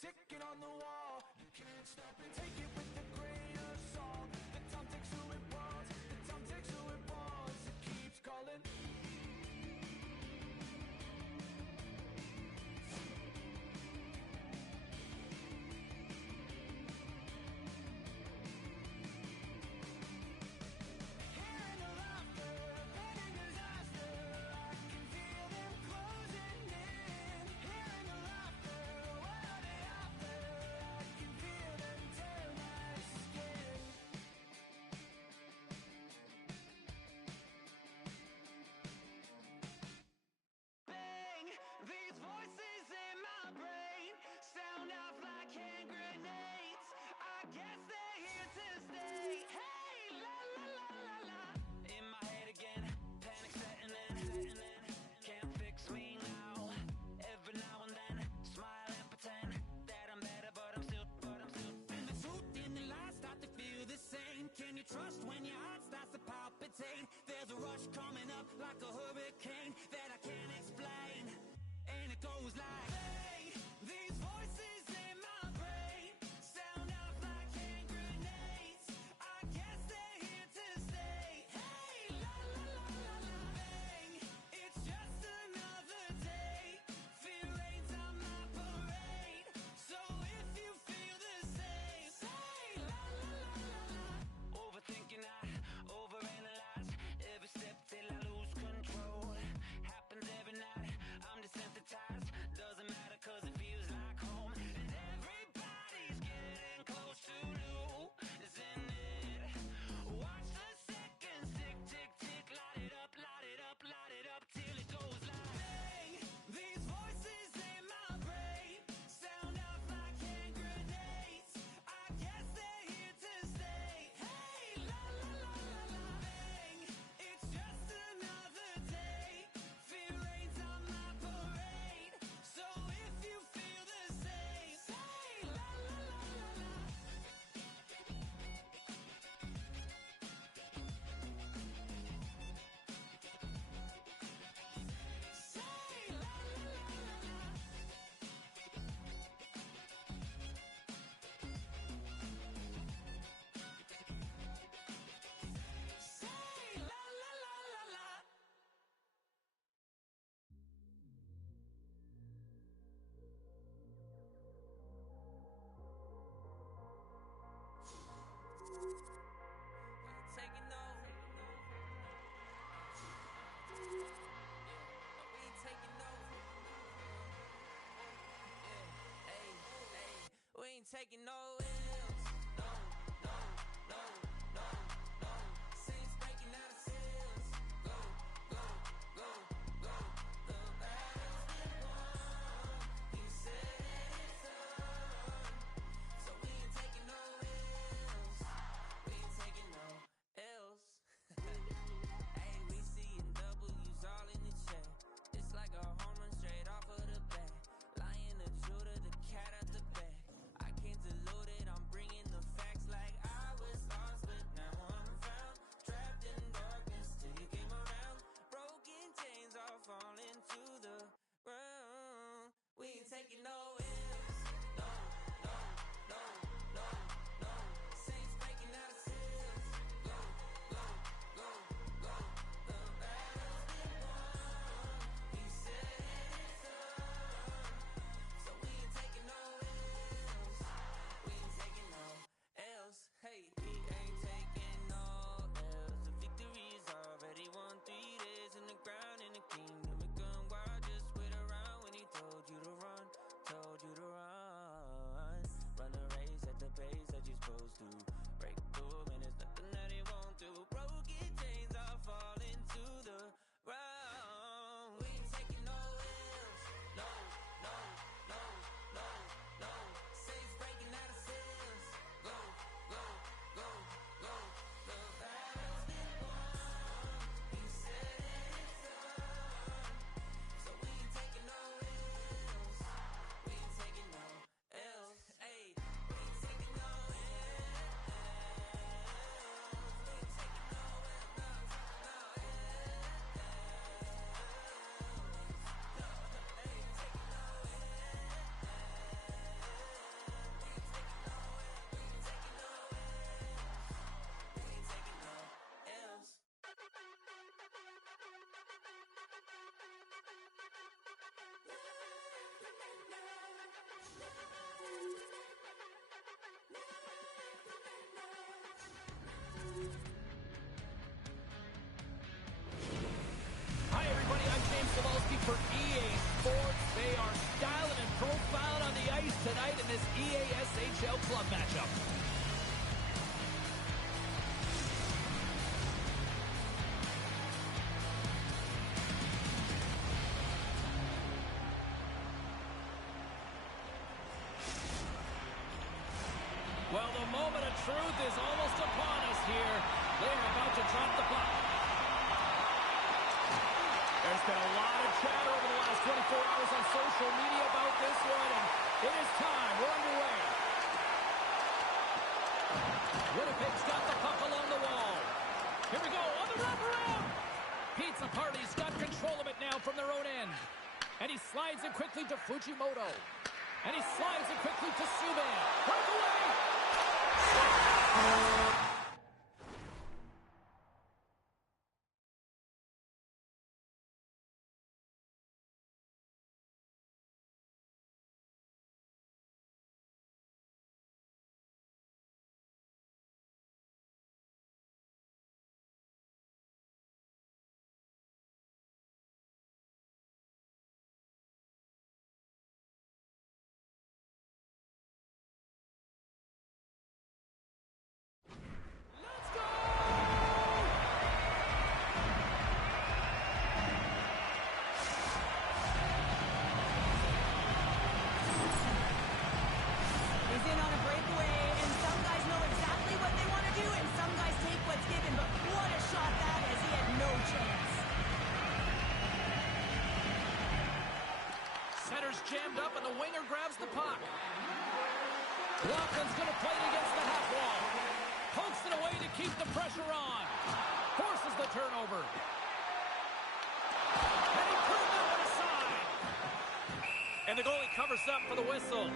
ticket on the wall. You can't stop it, take it with a grain of salt. The time takes who it wants, the time takes who it wants. It keeps calling. Hearing the laughter, pending disaster, I can feel them closing in. Hearing the laughter, what are they after? I can feel them tear my skin. Bang! These voices in my brain sound off like hand grenades. I guess they're here to stay. Hey, la la la la la. In my head again, panic setting in. Can't fix me now. Every now and then, smile and pretend that I'm better, but I'm still. And the truth and the lies start to feel the same. Can you trust when your heart starts to palpitate? There's a rush coming up like a hurricane that I can't explain. And it goes like, hey, these voices in my brain sound off like hand grenades. I guess they're here to stay. Hey, la la la la la. Bang, it's just another day. Fear rains on my parade. So if you feel the same, say la la la la la. Overthinking, I overanalyze every step till I lose control. Happens every night, I'm desensitized. Doesn't matter cause it feels like home. And everybody's getting close to losing it. Watch the seconds tick, tick, tick. Light it up, light it up, light it up till it goes like, bang! These voices in my brain sound off like hand grenades. I guess they're here to stay. Hey, la la la la la. Bang, it's just another day. Fear rains on my parade. So if you feel the same, say la la la la la. Say la la la la la. Say la la la la la. Taking over. We ain't taking over. Yeah, hey, hey. We ain't taking no L's. No, no, no, no, no. Saints breaking out of cells. Go, go, go, go. The battle's been won. He said it's on. So we ain't taking no L's. We ain't taking no L's. Hey, we seeing W's all in the chat. It's like a home run straight off of the bat. Lion, the Judah, the cat out the back. I can't dilute it. tonight in this EASHL club matchup. Well, the moment of truth is almost upon us here. They're about to drop the puck. There's been a lot of chatter over the last 24 hours on social media about this one, and it is time. We're underway. Winnipeg's got the puck along the wall. Here we go, on the wraparound. Pizza Party's got control of it now from their own end. And he slides it quickly to Fujimoto. And he slides it quickly to Subban. Breakaway! Jammed up, and the winger grabs the puck. Laughlin's going to play it against the half wall. Pokes it away to keep the pressure on. Forces the turnover. And he put that one aside. And the goalie covers up for the whistle.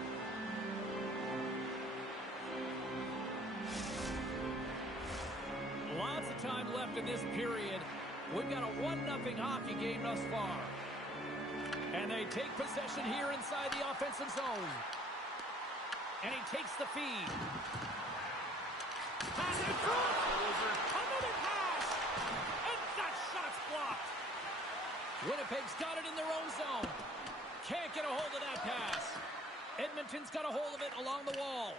Lots of time left in this period. We've got a 1-0 hockey game thus far. And they take possession here inside the offensive zone. And he takes the feed. Pass it in front. Another pass. And that shot's blocked. Winnipeg's got it in their own zone. Can't get a hold of that pass. Edmonton's got a hold of it along the wall.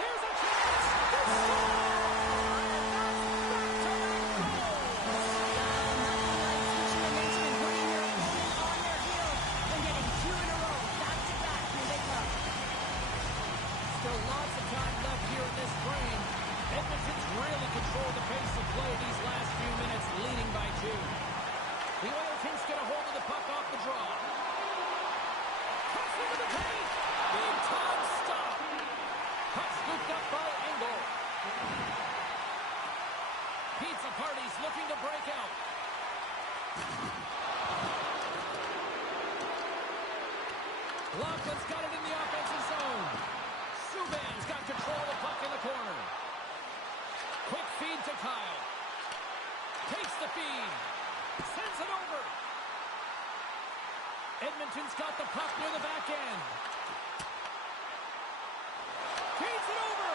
Here's a chance. Edmonton's really controlled the pace of play these last few minutes, leading by 2. The Oil Kings get a hold of the puck off the draw. Cuts into the paint. Big time stop. Puck scooped up by Engel. Pizza Party's looking to break out. Laughlin's got it in the offensive zone. Subban's got control of the puck in the corner. Quick feed to Kyle. Takes the feed. Sends it over. Edmonton's got the puck near the back end. Feeds it over.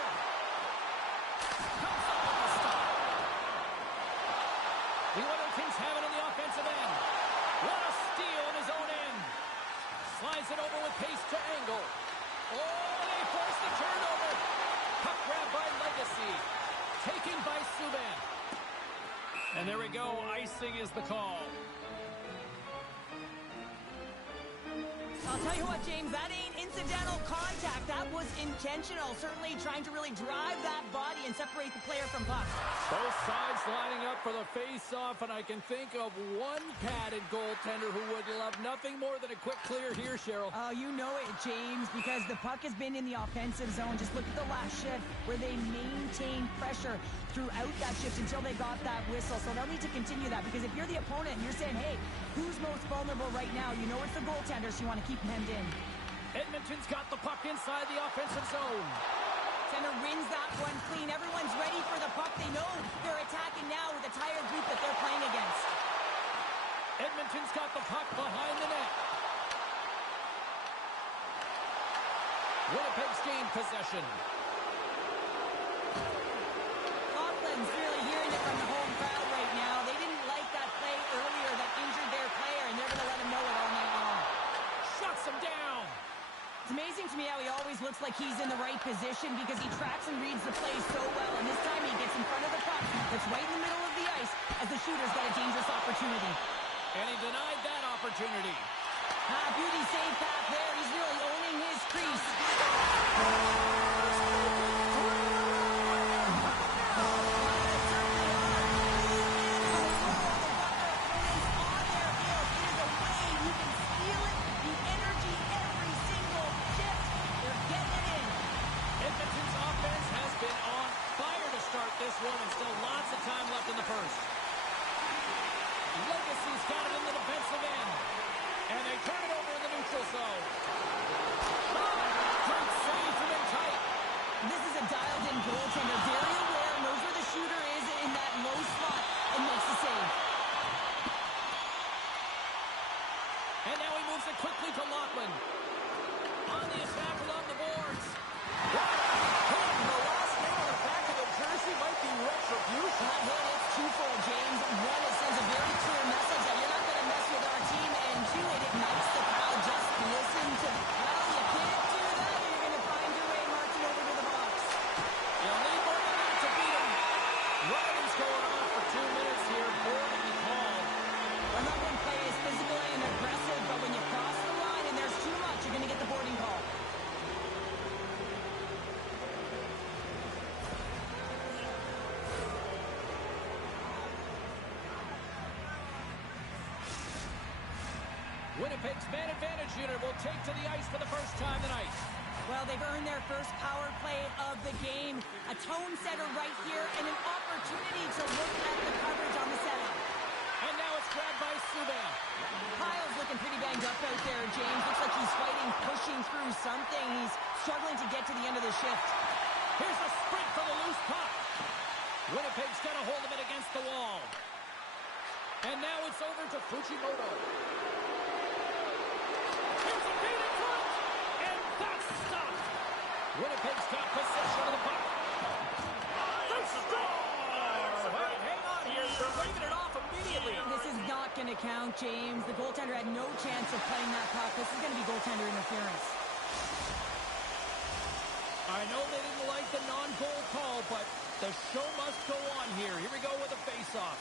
Comes up with the stop. The Oil Kings have it on the offensive end. What a steal in his own end. Slides it over with pace to Engel. Oh, they force the turnover. Puck grab by Legacy. Taken by Subban. And there we go. Icing is the call. I'll tell you what, James, that ain't incidental contact. That was intentional. Certainly trying to really drive that body and separate the player from puck. Both sides lining up for the face-off, and I can think of one padded goaltender who would love nothing more than a quick clear here, Cheryl. Oh, you know it, James, because the puck has been in the offensive zone. Just look at the last shift where they maintained pressure throughout that shift until they got that whistle. So they'll need to continue that, because if you're the opponent and you're saying, hey, who's most vulnerable right now? You know it's the goaltenders. You want to keep them hemmed in. Edmonton's got the puck inside the offensive zone. Center wins that one clean. Everyone's ready for the puck. They know they're attacking now with a tired group that they're playing against. Edmonton's got the puck behind the net. Winnipeg's gained possession. Auckland's really hearing it from the home crowd right now. They didn't like that play earlier that injured their player, and they're going to let him know it all night long. amazing to me how he always looks like he's in the right position because he tracks and reads the play so well. And this time he gets in front of the puck that's right in the middle of the ice as the shooter's got a dangerous opportunity. And he denied that opportunity. Beauty save path there. He's really owning his crease. This one and still lots of time left in the first. Legacy's got it in the defensive end. And they turn it over in the neutral zone. Great save from in tight. This is a dialed-in goaltender. Very aware, knows where the shooter is in that low spot, and makes the save. And now he moves it quickly to Lockman. On the attack along the boards. Jersey might be retribution. That hit, it's twofold, James. One, it sends a very clear message that you're not going to mess with our team. And two, it ignites the crowd. Just listen to the crowd. You can't do that. You're going to find your way marching over to the box. You'll need more than that to beat him. Riley's going on for 2 minutes here. Boarding call. Our number one play is physical and aggressive, but when you cross the line and there's too much, you're going to get the boarding call. Winnipeg's man advantage unit will take to the ice for the first time tonight. Well, they've earned their first power play of the game. A tone setter right here and an opportunity to look at the coverage on the setup. And now it's grabbed by Subban. Kyle's looking pretty banged up out there, James. Looks like he's fighting, pushing through something. He's struggling to get to the end of the shift. Here's a sprint for the loose puck. Winnipeg's got a hold of it against the wall. And now it's over to Fujimoto. Here's a beat in front. And that's stopped. Winnipeg's got possession of the puck. They score! Hey, hang on here. They're waving it off immediately. This is not going to count, James. The goaltender had no chance of playing that puck. This is going to be goaltender interference. I know they didn't like the non-goal call, but the show must go on here. Here we go with a face-off.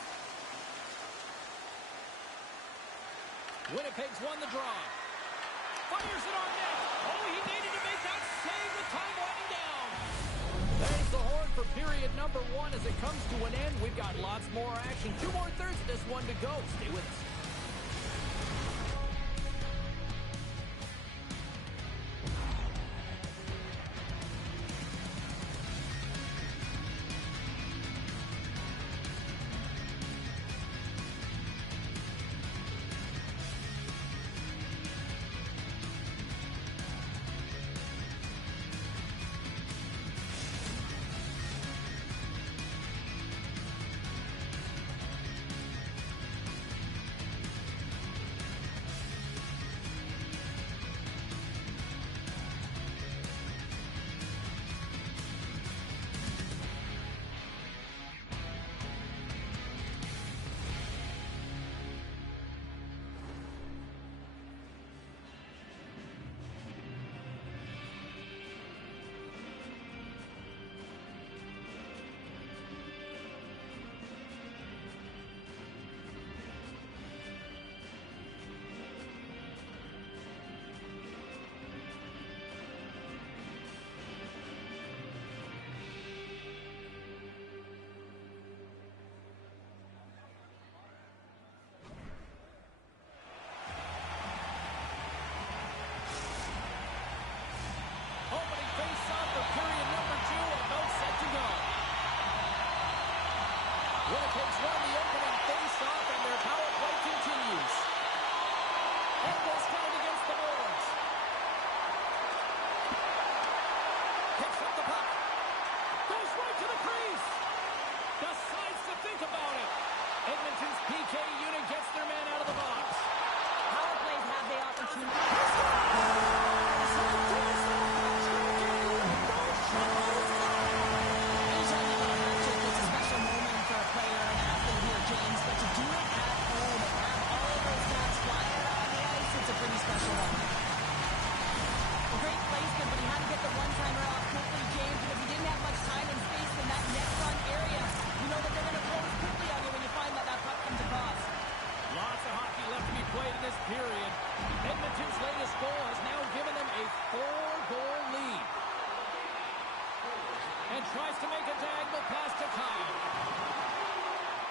Winnipeg's won the draw. Fires it on net. Oh, he needed to make that save with time winding down. There's the horn for period number 1 as it comes to an end. We've got lots more action. 2 more thirds of this one to go. Stay with us. Winnipeg's won the opening face-off, and their power play continues. Almost counted against the boards. Picks up the puck. Goes right to the crease. Decides to think about it. Edmonton's PK unit gets their man out of the box. Power plays have the opportunity. To do it at home and have all of those guys flying out on the ice, it's a pretty special one. tries to make a diagonal pass to Kyle.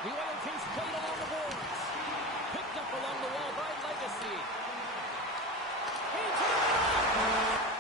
The Oil Kings played along the boards. Picked up along the wall by Legacy. Into the middle!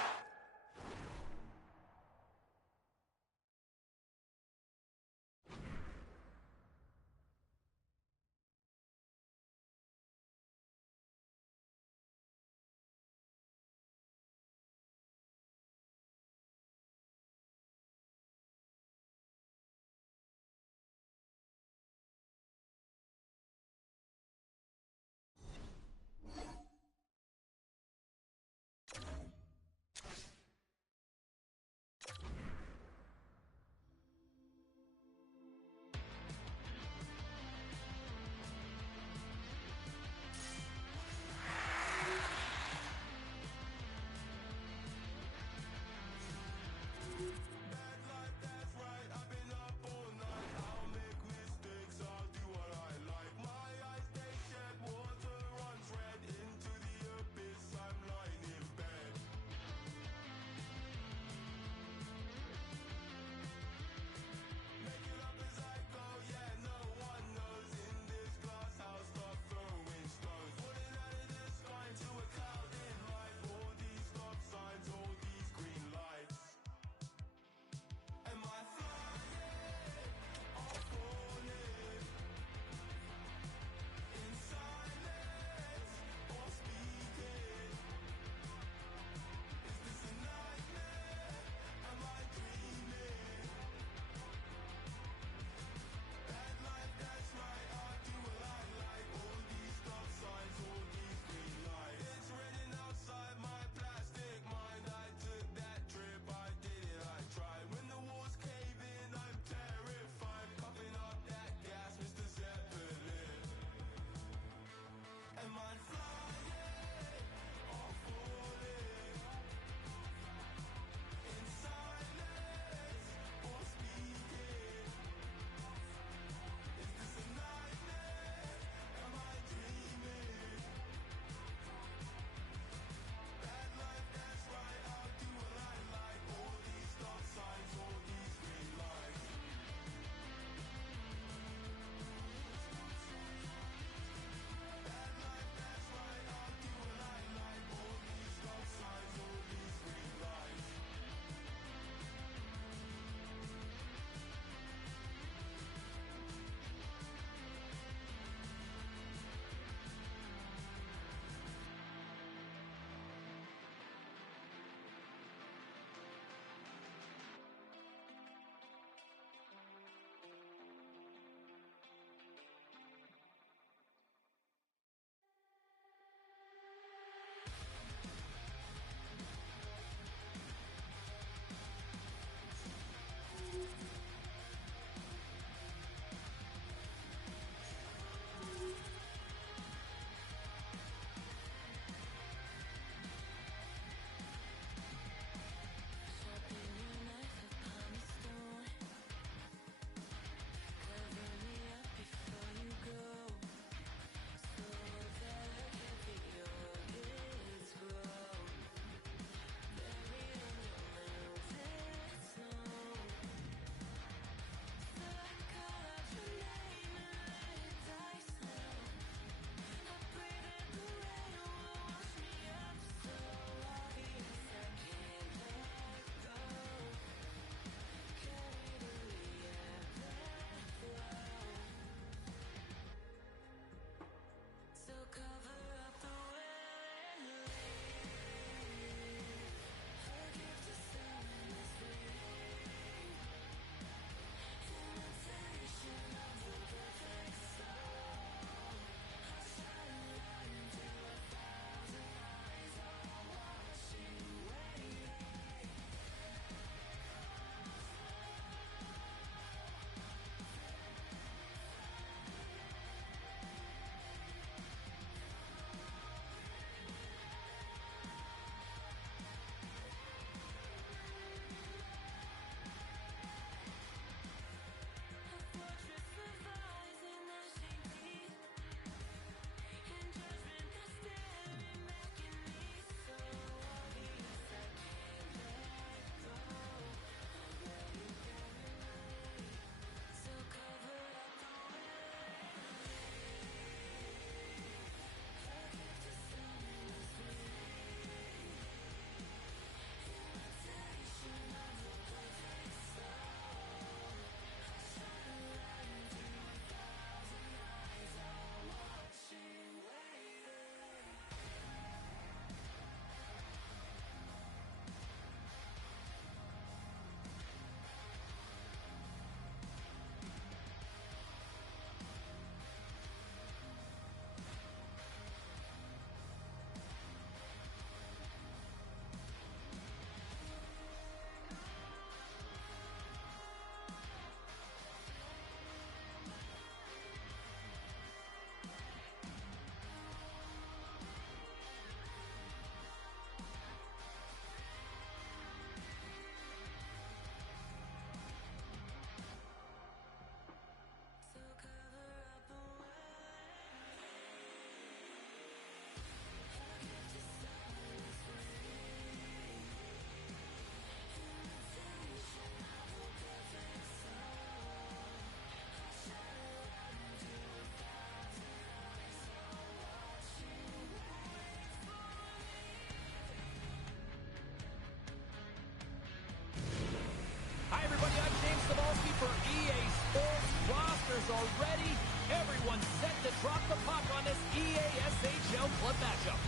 are ready. Everyone's set to drop the puck on this EASHL club matchup.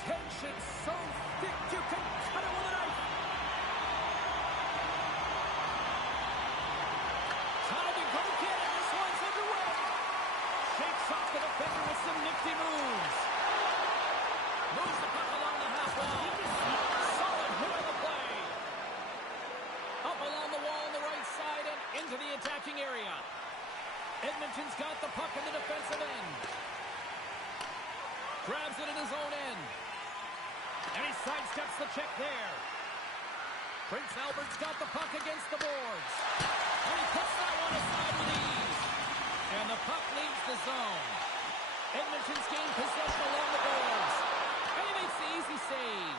Tension so thick you can cut it with a knife. Time to go get it. This one's underway. Shakes off the defender with some nifty moves. Moves the puck along the half wall. Solid hit on the play. Up along the wall on the right side and into the attacking area. Edmonton's got the puck in the defensive end. Grabs it in his own end. And he sidesteps the check there. Prince Albert's got the puck against the boards. And he puts that one aside with ease. And the puck leaves the zone. Edmonton's gained possession along the boards. And he makes the easy save.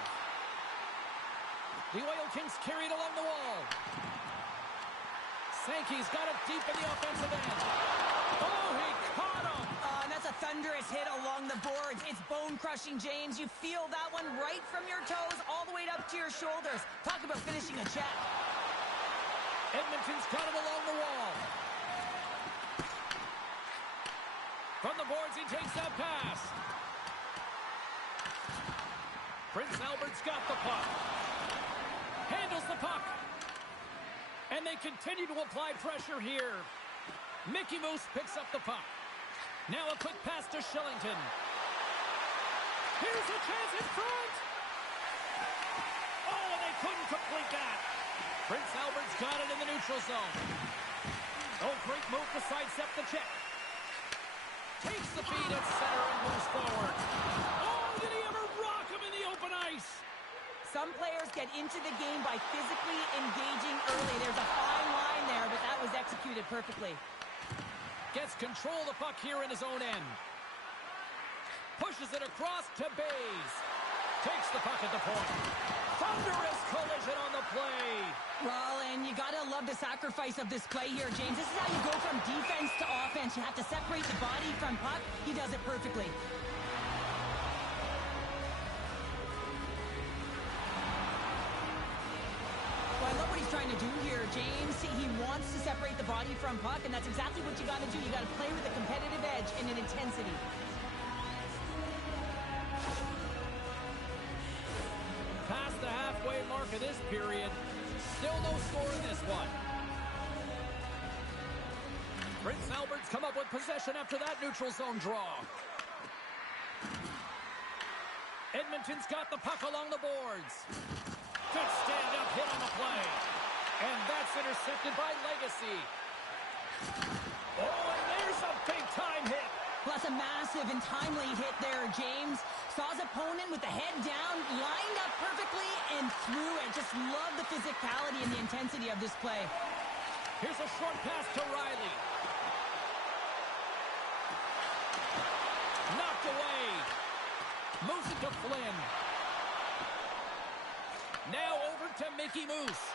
The Oil Kings carry it along the wall. Sankey's got it deep in the offensive end. Oh, he caught him. And that's a thunderous hit along the boards. It's bone-crushing, James. You feel that one right from your toes all the way up to your shoulders. Talk about finishing a check. Edmonton's got it along the wall. From the boards, he takes that pass. Prince Albert's got the puck. Handles the puck. And they continue to apply pressure here. Mickey Moose picks up the puck. Now a quick pass to Shillington. Here's a chance in front. Oh, and they couldn't complete that. Prince Albert's got it in the neutral zone. Oh, great move to sidestep the check. Takes the feed at center and moves forward. Oh, did he ever rock him in the open ice? Some players get into the game by physically engaging early. There's a fine line there, but that was executed perfectly. Gets control of the puck here in his own end. Pushes it across to Bays. Takes the puck at the point. Thunderous collision on the play. Well, and you gotta love the sacrifice of this play here, James. This is how you go from defense to offense. You have to separate the body from puck. He does it perfectly. Well, I love what he's trying to do here, James. He wants to separate the body from puck, and that's exactly what you gotta do. You gotta play with a competitive edge and an intensity. Past the halfway mark of this period. Still no score in this one. Prince Albert's come up with possession after that neutral zone draw. Edmonton's got the puck along the boards. Good stand-up hit on the play. And that's intercepted by Legacy. Oh, and there's a big-time hit. Plus a massive and timely hit there, James. Saw his opponent with the head down, lined up perfectly, and threw it. Just love the physicality and the intensity of this play. Here's a short pass to Riley. Knocked away. Moves it to Flynn. Now over to Mickey Moose.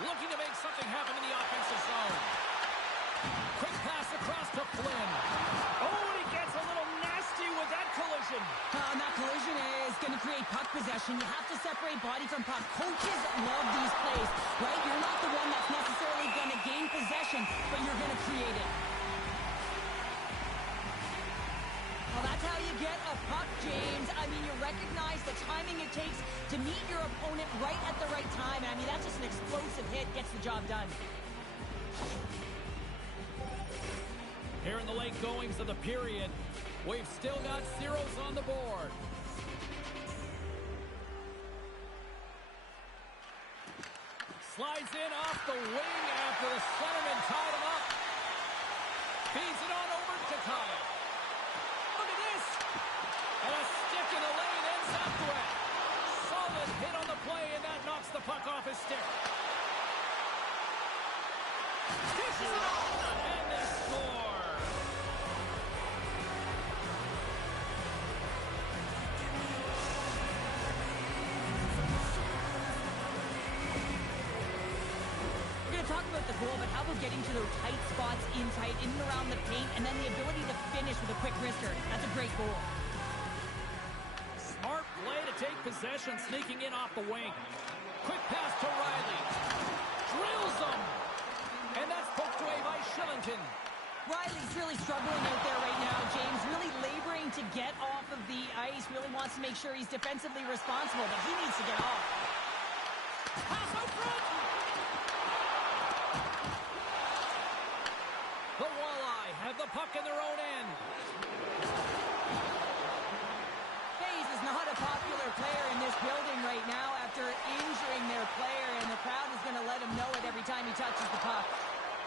Looking to make something happen in the offensive zone. Quick pass across to Flynn. Oh, and he gets a little nasty with that collision. And that collision is going to create puck possession. You have to separate body from puck. Coaches love these plays, right? You're not the one that's necessarily going to gain possession, but you're going to create it. Well, that's how you get a puck, James. I mean, you recognize the timing it takes to meet your opponent right at the right time. I mean, that's just an explosive hit. Gets the job done. Here in the late goings of the period, we've still got zeros on the board. Slides in off the wing after the centerman tied him up. Feeds it on over to Kyle. Look at this. And a stick in the lane ends after it. Solid hit on the play, and that knocks the puck off his stick. Dishes it off, and they score. We're going to talk about about the goal, but how about getting to those tight spots in tight, in and around the paint, and then the ability to finish with a quick wrister. That's a great goal. Smart play to take possession, sneaking in off the wing. Quick pass to Riley. Drills him. And that's poked away by Shillington. Riley's really struggling out there right now, James. Really laboring to get off of the ice. Really wants to make sure he's defensively responsible, but he needs to get off. Pass out front. The Walleye have the puck in their own end. Hayes is not a popular player in this building right now after injuring their player, and the crowd is going to let him know it every time he touches the puck.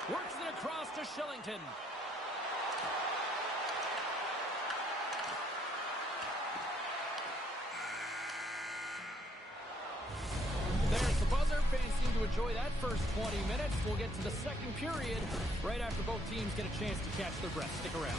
Works it across to Shillington. There's the buzzer. Fans seem to enjoy that first 20 minutes. We'll get to the second period right after both teams get a chance to catch their breath. Stick around.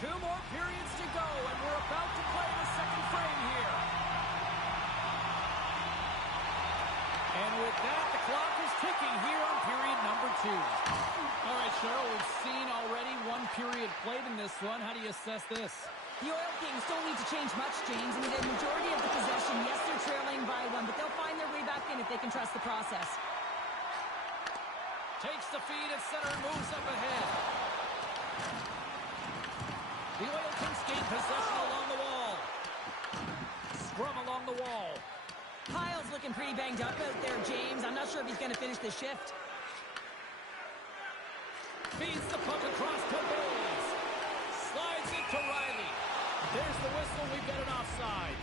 Two more periods to go, and we're about to play the second frame here. And with that, the clock is ticking here on period number 2. All right, Cheryl, we've seen already one period played in this one. How do you assess this? The Oil Kings don't need to change much, James. I mean, the majority of the possession, yes, they're trailing by 1, but they'll find their way back in if they can trust the process. Takes the feed at center and moves up ahead. The Oil Kings gain possession along the wall. Scrum along the wall. Kyle's looking pretty banged up out there, James. I'm not sure if he's going to finish the shift. Feeds the puck across to Bays. Slides it to Riley. There's the whistle. We've got an offside.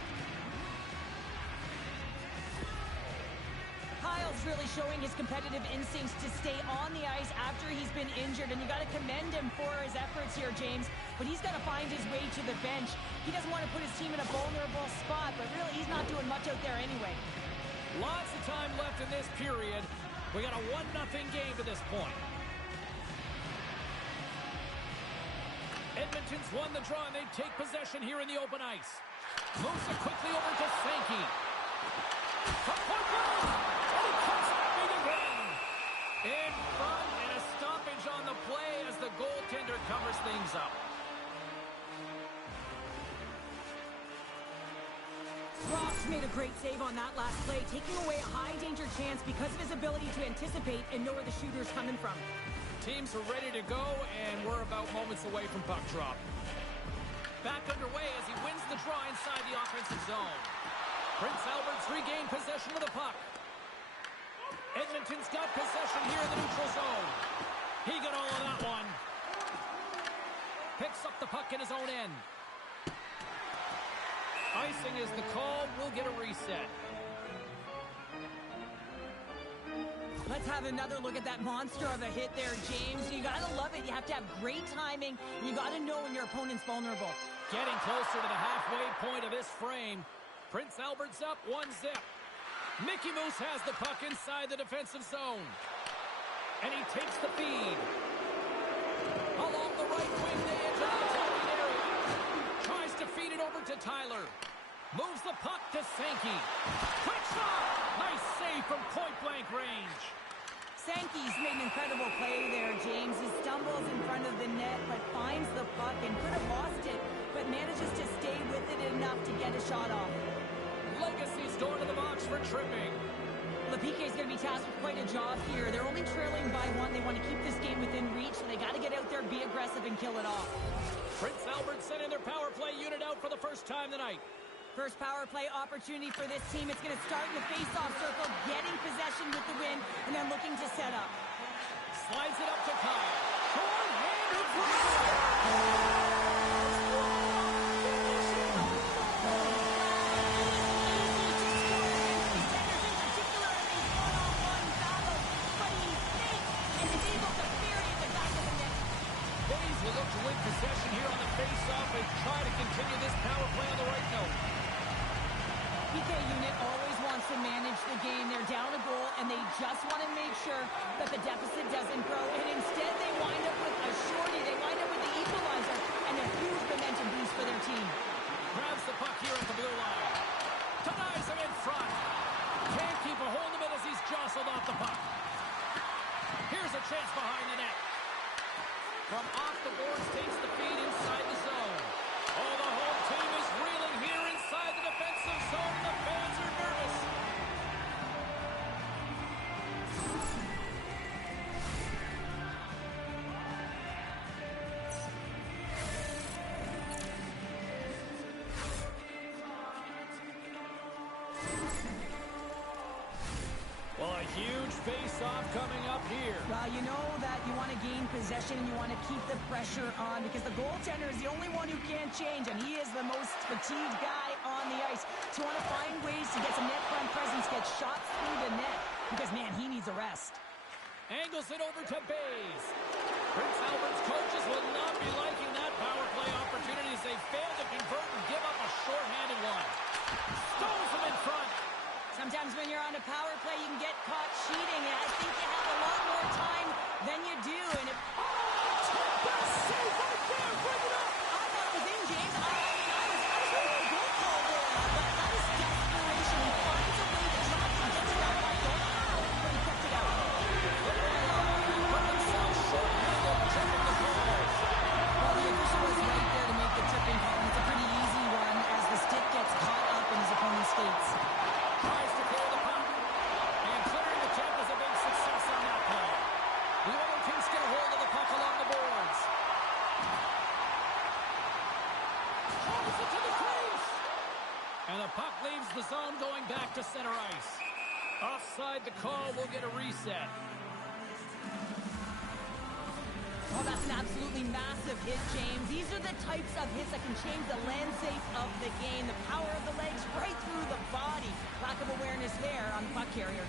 Kyle's really showing his competitive instincts to stay on the ice after he's been injured, and you got to commend him for his efforts here, James. But he's got to find his way to the bench. He doesn't want to put his team in a vulnerable spot, but really he's not doing much out there anyway. Lots of time left in this period. We got a 1-0 game to this point. Edmonton's won the draw, and they take possession here in the open ice. Moves it quickly over to Sankey. From point blank. Oh, cuts it big again. In front, and a stoppage on the play as the goaltender covers things up. Ross made a great save on that last play, taking away a high-danger chance because of his ability to anticipate and know where the shooter's coming from. Teams are ready to go, and we're about moments away from puck drop. Back underway as he wins the draw inside the offensive zone. Prince Albert's regained possession of the puck. Edmonton's got possession here in the neutral zone. He got all of that one. Picks up the puck in his own end. Icing is the call. We'll get a reset. Let's have another look at that monster of a hit there, James. You got to love it. You have to have great timing, and you got to know when your opponent's vulnerable. Getting closer to the halfway point of this frame. Prince Albert's up 1-0. Mickey Moose has the puck inside the defensive zone. And he takes the feed. Along the right wing, they enter the attacking area. Tries to feed it over to Tyler. Moves the puck to Sankey. Quick shot! Nice save from point-blank range. Sankey's made an incredible play there, James. He stumbles in front of the net, but finds the puck and could have lost it, but manages to stay with it enough to get a shot off. Legacy's going to the box for tripping. The PK is going to be tasked with quite a job here. They're only trailing by one. They want to keep this game within reach, so they got to get out there, be aggressive, and kill it off. Prince Albert sending their power play unit out for the first time tonight. First power play opportunity for this team. It's going to start in the face-off circle, getting possession with the win, and then looking to set up. Slides it up to Kyle. Short-handed Hayes will look to win possession here on the face-off and try to continue this power play on the right note. PK unit always wants to manage the game. They're down a goal, and they just want to make sure that the deficit doesn't grow. And instead, they wind up with a shorty. They wind up with the equalizer and a huge momentum boost for their team. Grabs the puck here at the blue line. Denies him in front. Can't keep a hold of it as he's jostled off the puck. Here's a chance behind the net. From off the boards, takes the feed inside the zone. Oh, the whole team is reeling here inside the defensive zone. The fans are nervous. Well, a huge face-off coming up here. Well, you know that you want to gain possession and you want to keep the pressure on because the goaltender is the only one who can't change, and he is the most fatigued guy on the ice. So you want to find ways to get some net front presence, get shots through the net because, man, he needs a rest. Angles it over to Bays. Prince Albert's coaches will not be liking that power play opportunity as they fail to convert and give up a short-handed one. Stones him in front. Sometimes when you're on a power play, you can get caught cheating, and I think you have a lot more time than you do. And if Best save right there. Bring it up. I thought it was in, James. I was ready for a goal call there, but that is desperation. He finds a way to try to get to that puck. Don't know how, but he kept it out. Put themselves short-handed, checking the calls. Well, the official was right there to make the tripping call, and it's a pretty easy one as the stick gets caught up in his opponent's skates. Tries to clear the puck. And clearing the tip was a big success on that play. The Oilers get a hold of the puck along the boards. Holds it to the crease. And the puck leaves the zone going back to center ice. Offside the call will get a reset. Oh, that's an absolutely massive hit, James. These are the types of hits that can change the landscape of the game. The power of the legs right through the body. Lack of awareness there on the puck carrier.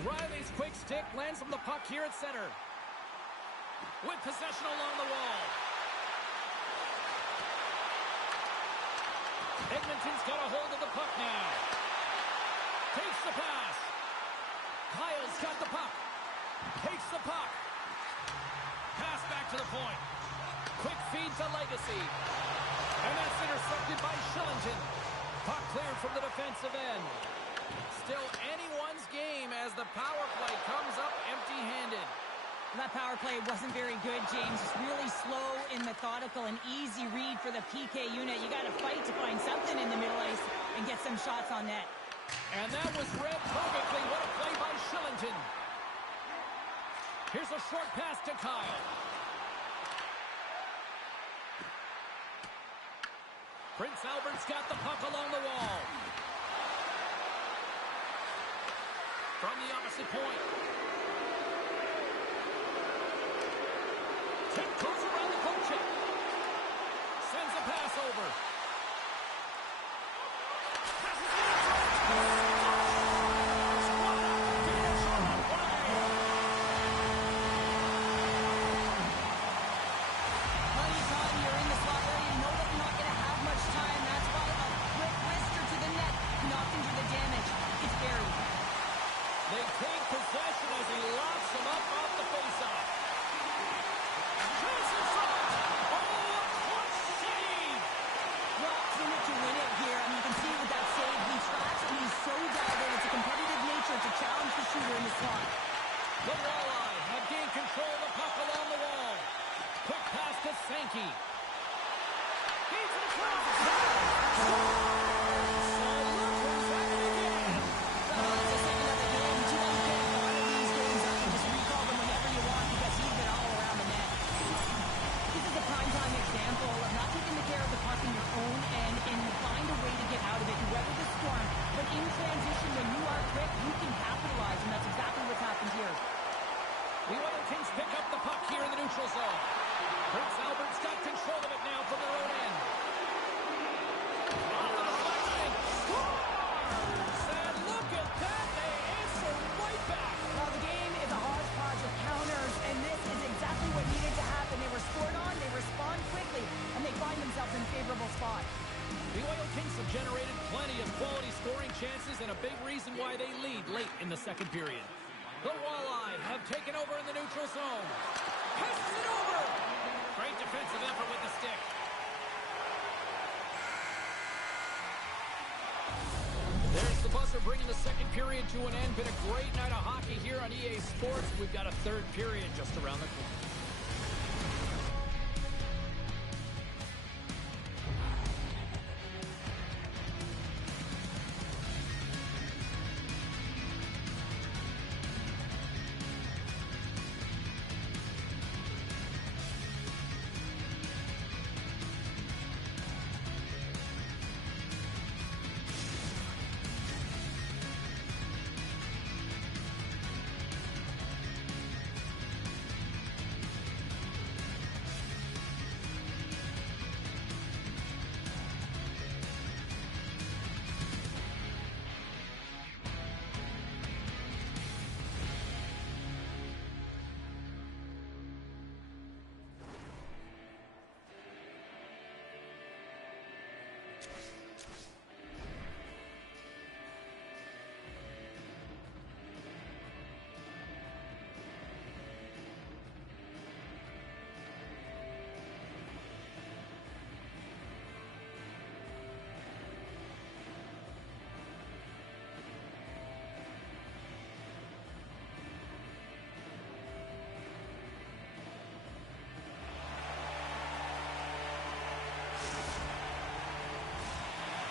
Riley's quick stick lands him the puck here at center. With possession along the wall. Edmonton's got a hold of the puck now. Takes the pass. Kyle's got the puck. Takes the puck. Pass back to the point. Quick feed to Legacy. And that's intercepted by Shillington. Puck cleared from the defensive end. Still anyone's game as the power play comes up empty-handed. That power play wasn't very good, James. It's really slow and methodical, an easy read for the PK unit. You got to fight to find something in the middle ice and get some shots on net. And that was read perfectly. What a play by Shillington. Here's a short pass to Kyle. Prince Albert's got the puck along the wall. From the opposite point. Tip goes around the coach. Sends a pass over. They take possession as he locks him up off the faceoff. Chance in front. Oh, a clutch save. and a big reason why they lead late in the second period. The Walleye have taken over in the neutral zone. Passes it over! Great defensive effort with the stick. There's the buzzer bringing the second period to an end. Been a great night of hockey here on EA Sports. We've got a third period just around the corner.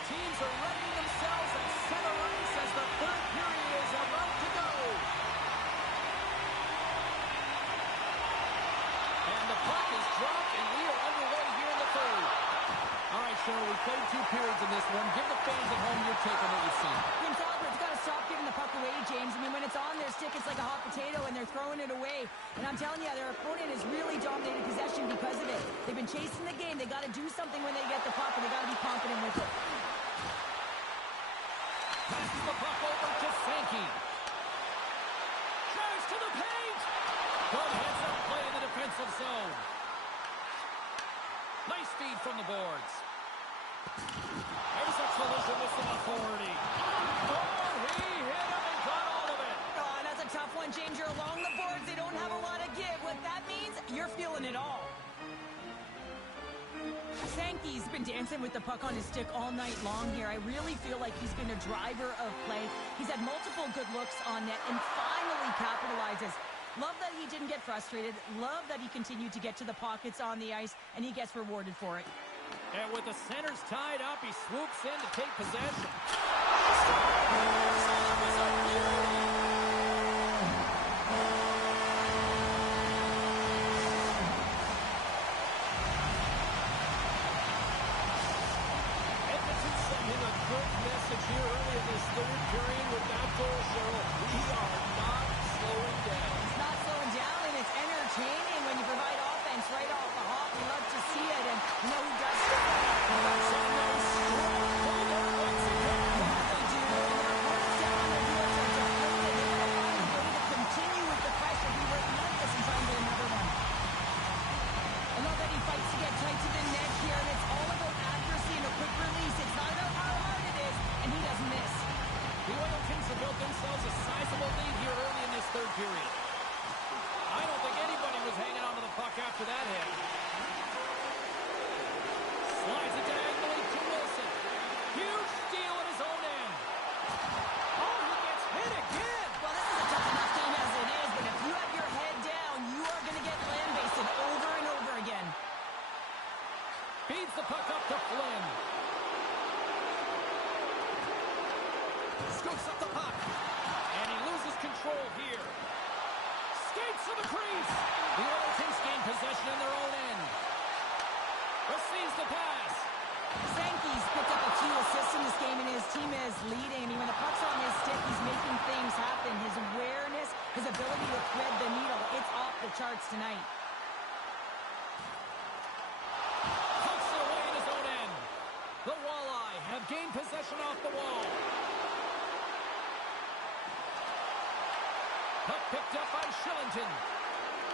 Teams are readying themselves at center ice as the third period is about to go. And the puck is dropped, and we are underway here in the third. All right, Cheryl, we played 2 periods in this one. Give the fans at home your take on what you've seen. Prince Albert's got to stop giving the puck away, James. I mean, when it's on their stick, it's like a hot potato, and they're throwing it away. And I'm telling you, their opponent has really dominated possession because of it. They've been chasing the game. They got to do something when they get the puck, and they got to be confident with it. Passes the puck over to Sankey. Drives to the paint. Good heads-up play in the defensive zone. Nice feed from the boards. There's a collision with some authority. Oh, he hit him and got all of it. Oh, that's a tough one, James. You're along the boards. They don't have a lot of give. What that means, you're feeling it all. Sankey's been dancing with the puck on his stick all night long here. I really feel like he's been a driver of play. He's had multiple good looks on net and finally capitalizes. Love that he didn't get frustrated. Love that he continued to get to the pockets on the ice, and he gets rewarded for it. And with the centers tied up, he swoops in to take possession. Here early in this third period with that goal, Cheryl, we are not slowing down. It's not slowing down, and it's entertaining when you provide offense right off the hop. We love to see it, and you know who does it? That's a nice strong pull once again. They do, and their opponents down on their heels are deflated. They gotta find a way to continue with the pressure, be relentless, and try and get another one. I love that he fights to get tight to the net here, and it's all about accuracy and a quick release. It's not about how hard it is, and he doesn't miss. The Oilkins have built themselves a sizable lead here early in this third period. I don't think anybody was hanging on to the puck after that hit. Slides it diagonally to Wilson. Huge steal at his own end. Oh, he gets hit again. Well, this is a tough enough game as it is, but if you have your head down, you are going to get land-basted over and over again. Feeds the puck up to Flynn. Scoops up the puck. And he loses control here. Skates to the crease. The Oilkins gain possession in their own end. Receives the pass. Sankey's picked up a few assists in this game, and his team is leading. I mean, when the puck's on his stick, he's making things happen. His awareness, his ability to thread the needle, it's off the charts tonight. Pucks it away in his own end. The Walleye have gained possession off the wall. Puck picked up by Shillington.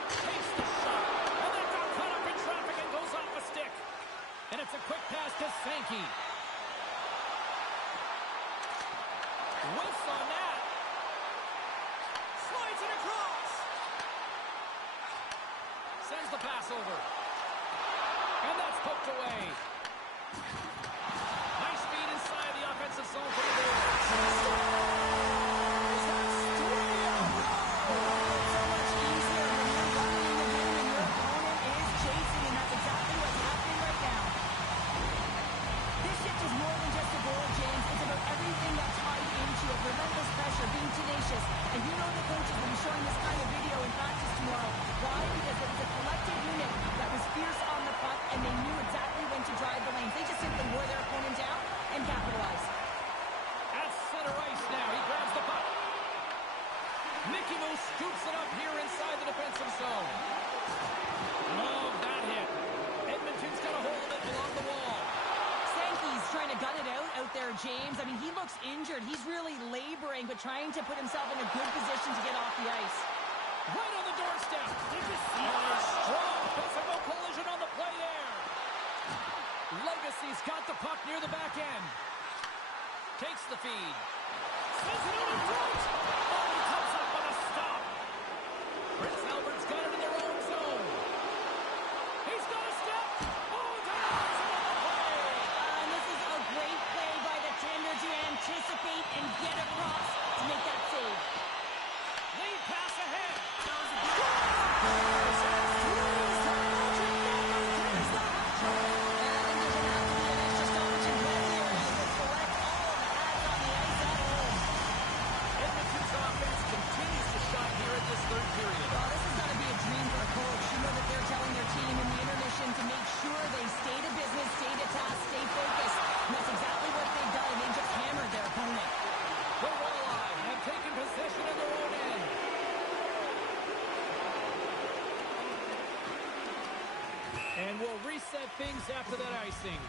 Takes the shot. And then got caught up in traffic and goes off a stick. And it's a quick pass to Sankey. Mickey Mouse scoops it up here inside the defensive zone. Love that hit. Edmonton's got a hold of it along the wall. Sankey's trying to gut it out there, James. I mean, he looks injured. He's really laboring, but trying to put himself in a good position to get off the ice. Right on the doorstep. A strong physical collision on the play there. Legacy's got the puck near the back end. Takes the feed. Sends it over front. Oh, he comes up on a stop. Prince Albert's got it in their own zone. He's got a step. Oh, dives on the play. And this is a great play by the tender to anticipate and get across to make that save. Lead pass ahead. Edmonton's offense continues to shine here at this third period. Well, this has got to be a dream for a coach. You know that they're telling their team in the intermission to make sure they stay to business, stay to task, stay focused. And that's exactly what they've done, and they just hammered their opponent. The Walleye have taken possession in their own end. And we'll reset things after that icing.